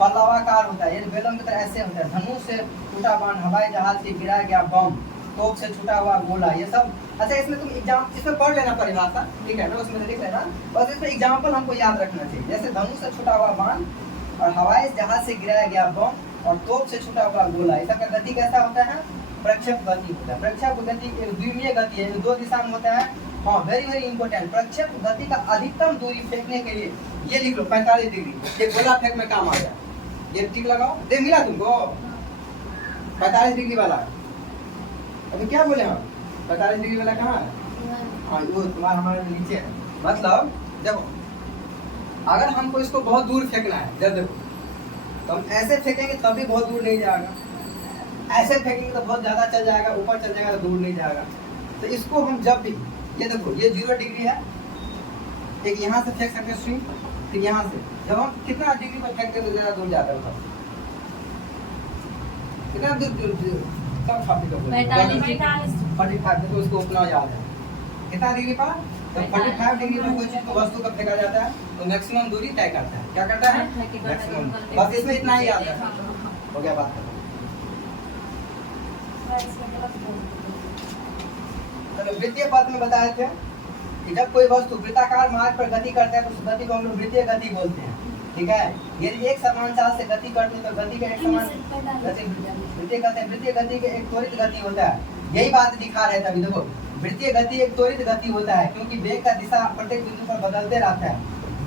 पल्लवाकार होता है, ये बेलन की तरह ऐसे होता है। धनुष से छूटा बाण, हवाई जहाज से गिराया गया बम, तोप से छूटा हुआ गोला, ये सब। अच्छा, इसमें तुम एग्जाम इसमें पढ़ लेना परिभाषा, ठीक है ना, उसमें लिख लेना। बस इसमें एग्जाम्पल हमको याद रखना चाहिए। जैसे धनुष से छूटा हुआ बाण, और हवाई जहाज से गिराया गया बम, और तोप से छूटा हुआ गोला, इस सबका गति कैसा होता है? प्रक्षेप गति होता है। प्रक्षेप गति एक द्विमीय गति है, दो दिशा में होता है। हाँ, वेरी वेरी इंपॉर्टेंट। प्रक्षेप गति का अधिकतम दूरी फेंकने के लिए ये लिख लो 45 डिग्री। ये गोला फेंक में काम आ गया, ये ठीक लगाओ। दे मिला तुमको 45 डिग्री वाला? अभी क्या बोले हम? 45 डिग्री वाला कहाँ है? हाँ, वो तुम्हारा हमारे नीचे है। मतलब जब अगर हमको इसको बहुत दूर फेंकना है, जब देखो तो हम ऐसे फेंकेंगे तब भी बहुत दूर नहीं जाएगा, ऐसे फेंकेंगे तो बहुत ज्यादा चल जाएगा, ऊपर चल जाएगा तो दूर नहीं जाएगा। तो इसको हम जब भी, ये देखो ये 0 डिग्री है, एक यहाँ से फेंक सकते हैं स्ट्रिंग, फिर यहाँ से जब हम कितना डिग्री पर फेंकते हैं तो ज्यादा दूर जाता है। कितना दूर? 45 तो उसको उतना याद है। कितना डिग्री पर? तो 45 डिग्री पर कोई चीज को वस्तु का फेंका जाता है तो मैक्सिमम दूरी तय करता है। क्या करता है? मैक्सिमम। बस इसमें इतना ही याद है, हो गया बात। चलो, वृत्तीय पथ में बताए थे कि जब कोई वस्तु वृत्ताकार मार्ग पर गति करता है तो उस गति को हम लोग वृत्तीय गति बोलते हैं, ठीक है। यदि एक समान चाल से गति करते हैं तो गति का एक समान गति वृत्तीय कहते हैं। वृत्तीय गति का एक त्वरित गति होता है। यही बात दिखा रहे थे अभी। देखो, वृत्तीय गति एक त्वरित गति होता है क्योंकि वेग का दिशा प्रत्येक बिंदु पर बदलते रहता है।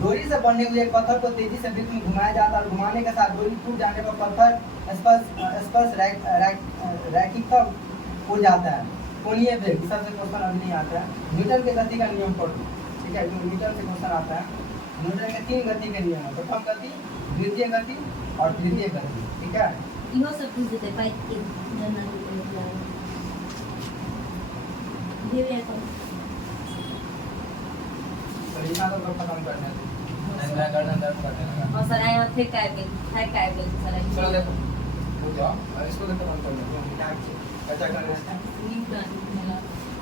डोरी से बने हुए पत्थर को तेजी से वृत्त में घुमाया जाता है और घुमाने के साथ डोरी टूट जाने पर पत्थर स्पर्श रैखिकता हो जाता है। कोणीय वेग, सबसे क्वेश्चन अभी नहीं आता है। न्यूटन के गति का नियम पढ़ो, ठीक है, क्योंकि न्यूटन से क्वेश्चन आता है। न्यूटन के 3 गति के नियम है, प्रथम गति, द्वितीय गति और तृतीय गति, ठीक है। इहो सब पूछ देते पाइप के जनरल ये तो परिणाम तो खत्म करना है, नहीं मैं गर्दन दर्द करने लगा। और सर आया थे काय के सर चलो देखो, हो जाओ और इसको तो खत्म कर लो। क्या अच्छा कर रहे हैं?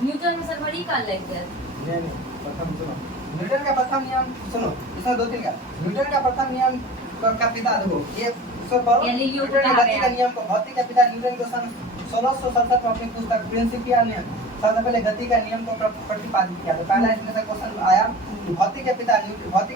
न्यूटन में सर बड़ी काल लग गया। नहीं, प्रथम सुनो, न्यूटन का प्रथम नियम सुनो, इसमें 2-3 का। न्यूटन का प्रथम नियम का पिता देखो, ये सब पढ़ो। न्यूटन के गति का नियम को भौतिक का पिता न्यूटन को सन 1667 में अपनी पुस्तक प्रिंसिपिया ने सबसे पहले गति का नियम को प्रतिपादित किया। तो पहला इसमें से क्वेश्चन आया कि भौतिक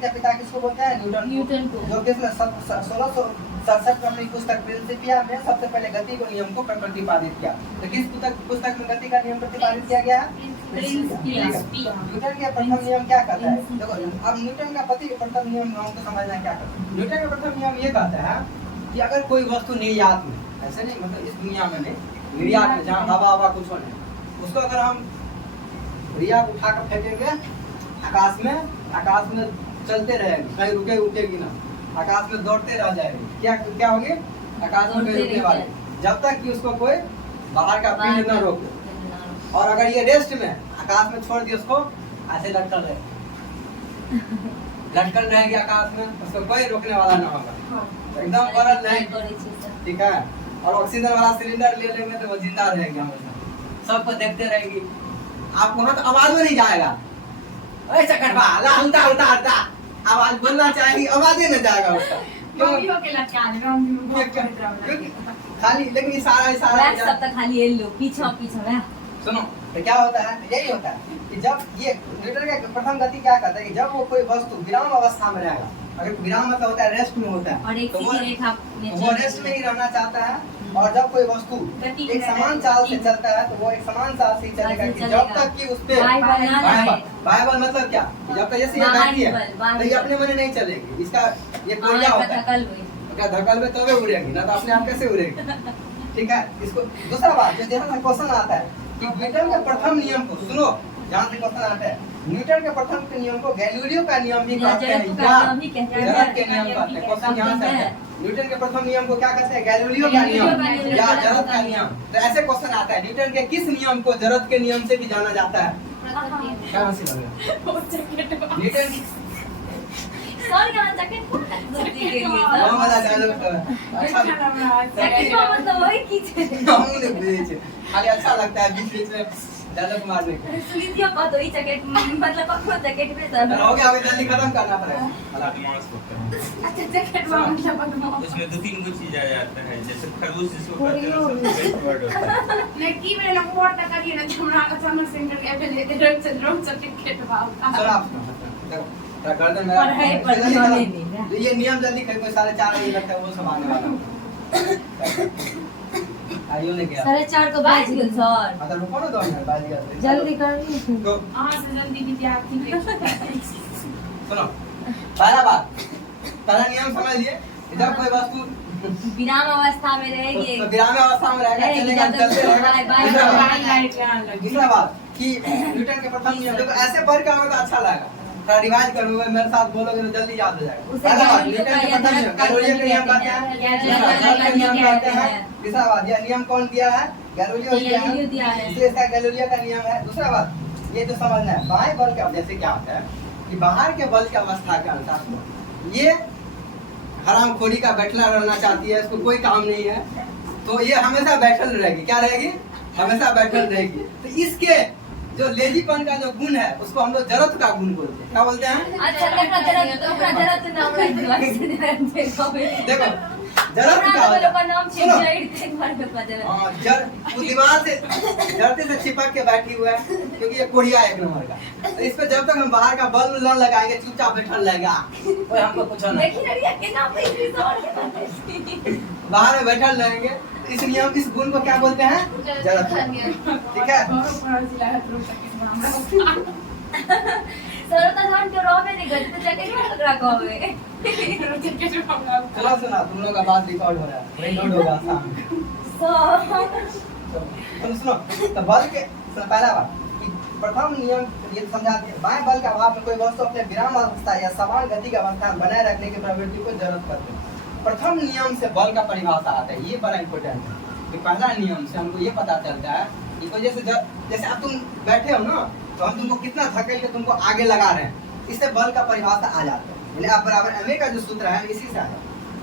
का पिता किसको बोलते हैं? न्यूटन को। जो किसने 1667 में अपनी पुस्तक प्रिंसिपिया में सबसे पहले गति के नियम को प्रतिपादित किया। तो किस पुस्तक में गति का नियम प्रतिपादित किया गया? न्यूटन का प्रथम नियम क्या कहता है? देखो, अब न्यूटन का प्रथम नियम हमको समझना है क्या कहता है। न्यूटन का प्रथम नियम ये कहता है कि अगर कोई वस्तु निर्यात में, ऐसे नहीं मतलब इस दुनिया में नहीं, निर्यात में जहाँ हवा कुछ नहीं, उसको अगर हम रिया उठा कर फेंकेंगे आकाश में चलते रहेगी, कहीं रुकेगी ना, आकाश में दौड़ते रह जाएगी। क्या होगी? आकाश में रुकने वाली, जब तक कि उसको कोई बाहर का पिंड न रोके। और अगर ये रेस्ट में आकाश में छोड़ दिए उसको, ऐसे लटकल रहे, लटकन रहेगी आकाश में, उसको कोई रोकने वाला ना होगा, एकदम परल नहीं, ठीक है। और ऑक्सीजन वाला सिलेंडर ले लेंगे तो वो जिंदा रहेगी हमेशा, सबको देखते रहेगी। आप वहाँ तो आवाज में नहीं जाएगा, अरे चकटवा ला उल्टा उल्टा उल्टा आवाज बोलना चाहिए, आवाज ही नहीं जाएगा उसका, क्योंकि खाली लेकिन इशारा सब तक खाली ये लो पीछा पीछा। सुनो तो क्या होता है, यही होता है कि जब ये न्यूटन का प्रथम गति क्या कहता है कि जब वो कोई वस्तु विराम अवस्था में रहेगा, अगर विराम मतलब होता है रेस्ट में होता है, और एक तो वो रेस्ट में ही रहना चाहता है। और जब कोई वस्तु एक समान चाल से चलता है तो वो एक समान चाल से चलेगा कि जब तक कि उस पे वायुबल मतलब क्या, जब तक जैसे ये बैठी है तो ये अपने मन नहीं चलेगी, इसका ये कोयला होता है, क्या धकल में तभी उड़ेगी ना, तो अपने आप कैसे उड़ेगी, ठीक है। इसको दूसरा बात जो जैसा क्वेश्चन आता है कि न्यूटन के प्रथम नियम को सुनो, जहाँ से क्वेश्चन आता है न्यूटन के प्रथम के नियम को गैलीलियो का नियम भी कहते हैं, जरत के नियम कहते हैं। क्वेश्चन यहाँ से है न्यूटन के प्रथम नियम को क्या कहते हैं, गैलीलियो का नियम या जरत का नियम। तो ऐसे क्वेश्चन आता है न्यूटन के किस नियम को जरत के नियम से भी जाना जाता है, क्या हंसी लग रहा है न्यूटन की सॉरी यहाँ जैकेट को बहुत मजा अच्छा जैकेट का मतलब वही कीजिए हम लोग बीच खाली अच्छा लगता है बीच बीच में डायलॉग मारने को। सुनीतिया बात वही जैकेट मतलब पकड़ो जैकेट पे सर हो गया, अभी जल्दी खत्म करना पड़ेगा। अच्छा जैकेट मतलब उसमें 2-3 कुछ चीज आ जाता है, जैसे खरगोश जिसको कहते हैं उसका वर्ड होता है। नहीं की मेरे लोग और तक करिए ना हमरा समर सेंटर के पे लेते रोज जैकेट वाला चलो आप देखो गर्दन मेरा तो ये नियम जल्दी कोई 4:30 बजे लगता है वो सब आने वाला आइयो ने क्या 4:30 को बाज गए सर, मतलब रुको ना 2 मिनट बाज गया जल्दी करिए तो हां से जल्दी विद्यार्थी सुनो पहला बात, पहला नियम समझ लिए, जब कोई वस्तु विराम अवस्था में रहेगी, तो विराम अवस्था में रहेगा चलेगा चलते रहेगा। दूसरा बात कि न्यूटन के प्रथम नियम देखो ऐसे पढ़ के होगा तो अच्छा लगेगा, थोड़ा रिवाइज करोगे मेरे साथ बोलोगे तो जल्दी याद हो जाएगा। पहला बात न्यूटन के प्रथम नियम गैलीलियो का नियम कहते हैं, तीसरा बात यह नियम कौन दिया है, गैलीलियो दिया है, इसलिए इसका गैलीलियो का नियम है। दूसरा बात ये तो समझना है बाएं बल के जैसे क्या होता है कि बाहर के बल की अवस्था के अनुसार ये हरामखोरी का बैठला रहना चाहती है, इसको कोई काम नहीं है तो ये हमेशा बैठल रहेगी, क्या रहेगी, हमेशा बैठल रहेगी। तो इसके जो लेजीपन का जो गुण है उसको हम लोग जरत का गुण बोलते हैं, क्या बोलते हैं। अच्छा जरत नाम देखो जरत का नाम दीवार से जरते से चिपक के बैठी हुआ है क्योंकि ये कोढ़िया एक नंबर का, तो इस पे जब तक हम बाहर का बल्ब न लगाएंगे चुपचाप बैठल रहेगा, कोई हमको कुछ नहीं, बाहर में बैठल रहेंगे। इस नियम इस गुण को क्या बोलते हैं, जरत, ठीक है। सरता जान के रो में नहीं गए तो जैकेट में लग रहा होवे चलो सुना तुम लोग का बात रिकॉर्ड हो रहा है, वही नोट होगा शाम तो सुनो तो बल के पहला बात कि प्रथम नियम ये समझाते हैं बाएं बल के अभाव में कोई वस्तु अपने विराम अवस्था या समान गति की अवस्था बनाए रखने की प्रवृत्ति को जरत करते हैं। प्रथम नियम से बल का परिभाषा आता है, ये बड़ा इंपॉर्टेंट है कि पहला नियम से हमको ये पता चलता है कि कोई जैसे अब तुम बैठे हो ना तो हम तुमको कितना धकेल के तुमको आगे लगा रहे हैं, इससे बल का परिभाषा आ जाता है, यानी आप बराबर ma का जो सूत्र है इसी से आया,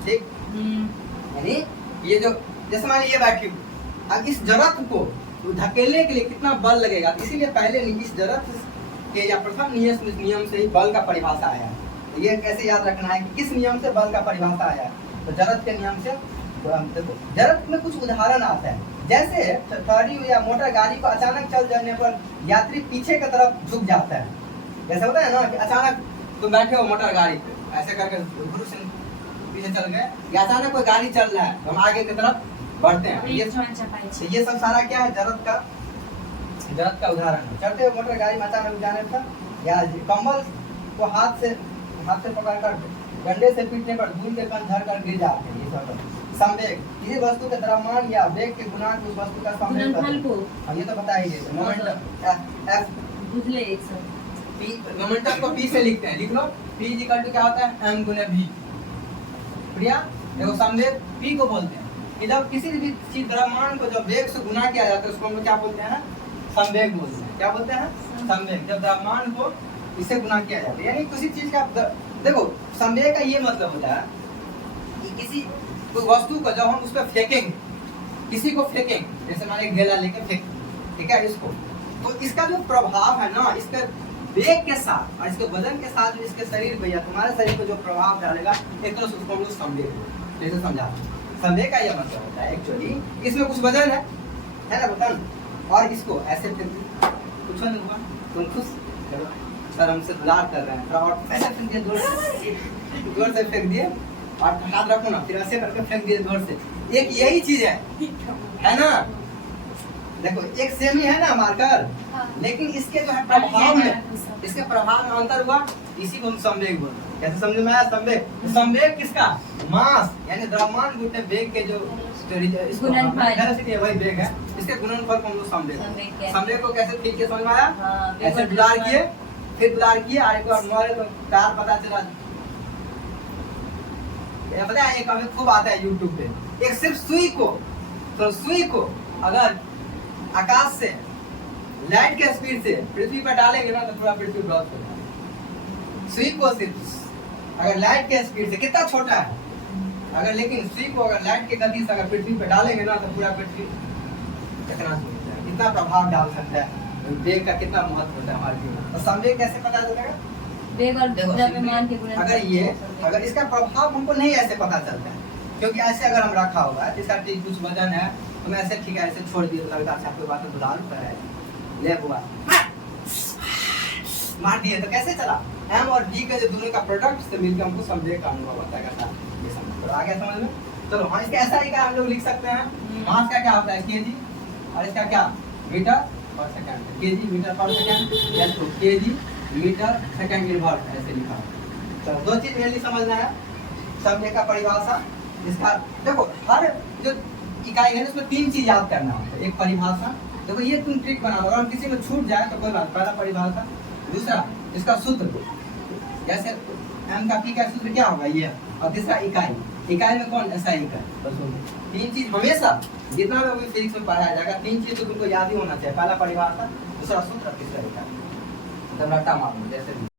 ठीक। यानी ये जो जैसे मान ये बैठी हूँ, अब इस जरत को धकेलने के लिए कितना बल लगेगा, इसीलिए पहले इस जरत के या प्रथम नियम से ही बल का परिभाषा आया है। तो ये कैसे याद रखना है कि किस नियम से बल का परिभाषा आया है, तो जरत के नियम से। देखो जरत में कुछ उदाहरण आता है, जैसे ठहरी हुई या मोटर गाड़ी को अचानक चल जाने पर यात्री पीछे की तरफ झुक जाता है, जैसे होता है ना कि अचानक तुम बैठे हो मोटर गाड़ी पे ऐसे करके गुरु से पीछे चल गए, या अचानक कोई गाड़ी चल रहा है हम आगे की तरफ बढ़ते हैं, ये सब सारा क्या है, जरत का उदाहरण है। चलते हुए मोटर गाड़ी में अचानक जाने पर या कंबल को हाथ से पकड़कर डंडे से पीटने पर धूल के कण झड़ कर गिर जाते हैं, ये सब संवेग किसी वस्तु के द्रव्यमान या वेग के गुणांक उस वस्तु का संवेग हम ये तो बता ही देते। मोमेंटम को p से लिखते हैं, लिख लो p इक्वल टू क्या होता है m गुने v। प्रिया देखो संवेग p को बोलते हैं कि जब किसी भी चीज द्रव्यमान को जब वेग से गुना किया जाता है उसको हम क्या बोलते हैं, संवेग बोलते हैं। क्या बोलते हैं, संवेग। जब द्रव्यमान को इससे गुना किया जाता है, यानी किसी चीज का देखो संदेह का ये मतलब होता है कि किसी कोई वस्तु को जब हम उस पर फेंकेंगे, किसी को फेंकेंगे, जैसे माने घेला लेके फेंक, ठीक है इसको, तो इसका जो प्रभाव है ना, इसके वेग के साथ और इसके वजन के साथ जो इसके शरीर पे या तुम्हारे शरीर पे जो प्रभाव डालेगा, एक तरह से उसको हम लोग संदेह, जैसे समझा। संदेह का यह मतलब होता है एक्चुअली इसमें कुछ वजन है ना वजन, और इसको ऐसे कुछ नहीं हुआ, तुम खुश चलो सर हमसे दुलार कर रहे हैं, थोड़ा और ऐसे फेंक दिए, जोर से फेंक दिए, और हाथ रखो ना, फिर ऐसे करके फेंक दिए जोर से। एक यही चीज है ना, देखो एक सेम ही है ना मार्कर, लेकिन इसके जो है प्रभाव में, इसके प्रभाव में अंतर हुआ, इसी को हम संवेग बोलते हैं। कैसे समझ में आया संवेग? संवेग किसका? मास यानी द्रव्यमान गुणित वेग के जो वेलोसिटी है वही वेग है, इसके गुणनफल को हम लोग संवेग। संवेग को कैसे ठीक से समझ में आया? ऐसे दुलार किए, फिर दुलार किए, और एक बार मारे तो कार पता चला। ये पता है, एक हमें खूब आता है YouTube पे, एक सिर्फ सुई को, तो सुई को अगर आकाश से लाइट के स्पीड से पृथ्वी पर डालेंगे ना तो पूरा पृथ्वी ब्लॉक हो जाएगा। सुई को सिर्फ अगर लाइट के स्पीड से, कितना छोटा है, अगर लेकिन सुई को अगर लाइट के गति से अगर पृथ्वी पर डालेंगे ना तो पूरा पृथ्वी चकना हो जाएगा। कितना प्रभाव डाल सकता है, वेग का कितना महत्व होता है हमारे जीवन। तो संवेग कैसे पता चलेगा? वेग और द्रव्यमान के गुणनफल। अगर ये, अगर इसका प्रभाव हमको नहीं ऐसे पता चलता है, क्योंकि ऐसे अगर हम रखा होगा, इसका कुछ वजन है, तो मैं ऐसे ठीक है ऐसे छोड़ दिए तो लगता है आपको बात में दुलार पर है, ले हुआ मार दिए तो कैसे चला? एम और वी के जो दोनों का प्रोडक्ट से मिलकर हमको संवेग का अनुभव होता है। कैसा ये समझ आ गया समझ में? चलो हाँ, इसका ऐसा ही का हम लोग लिख सकते हैं, मास का क्या होता है केजी, और इसका क्या मीटर पर सेकंड, केजी मीटर पर सेकंड, या तो केजी मीटर सेकंड इनवर्स ऐसे लिखा है। चलो दो चीज मेनली समझना है, संवेग का परिभाषा, इसका देखो हर जो इकाई है उसमें तीन चीज याद करना होता है। एक परिभाषा, देखो ये तुम ट्रिक बना लो, अगर किसी में छूट जाए तो कोई बात, पहला परिभाषा, दूसरा इसका सूत्र, जैसे एम का पी का सूत्र क्या होगा ये, और तीसरा इकाई, इकाई में कौन ऐसा इकाई, बस तीन चीज हमेशा जितना भी फिजिक्स में पढ़ाया जाएगा, तीन चीज तो तुमको याद ही होना चाहिए, पहला परिभाषा, दूसरा सूत्र, तीसरा इकाई। मतलब रट्टा मार लो जैसे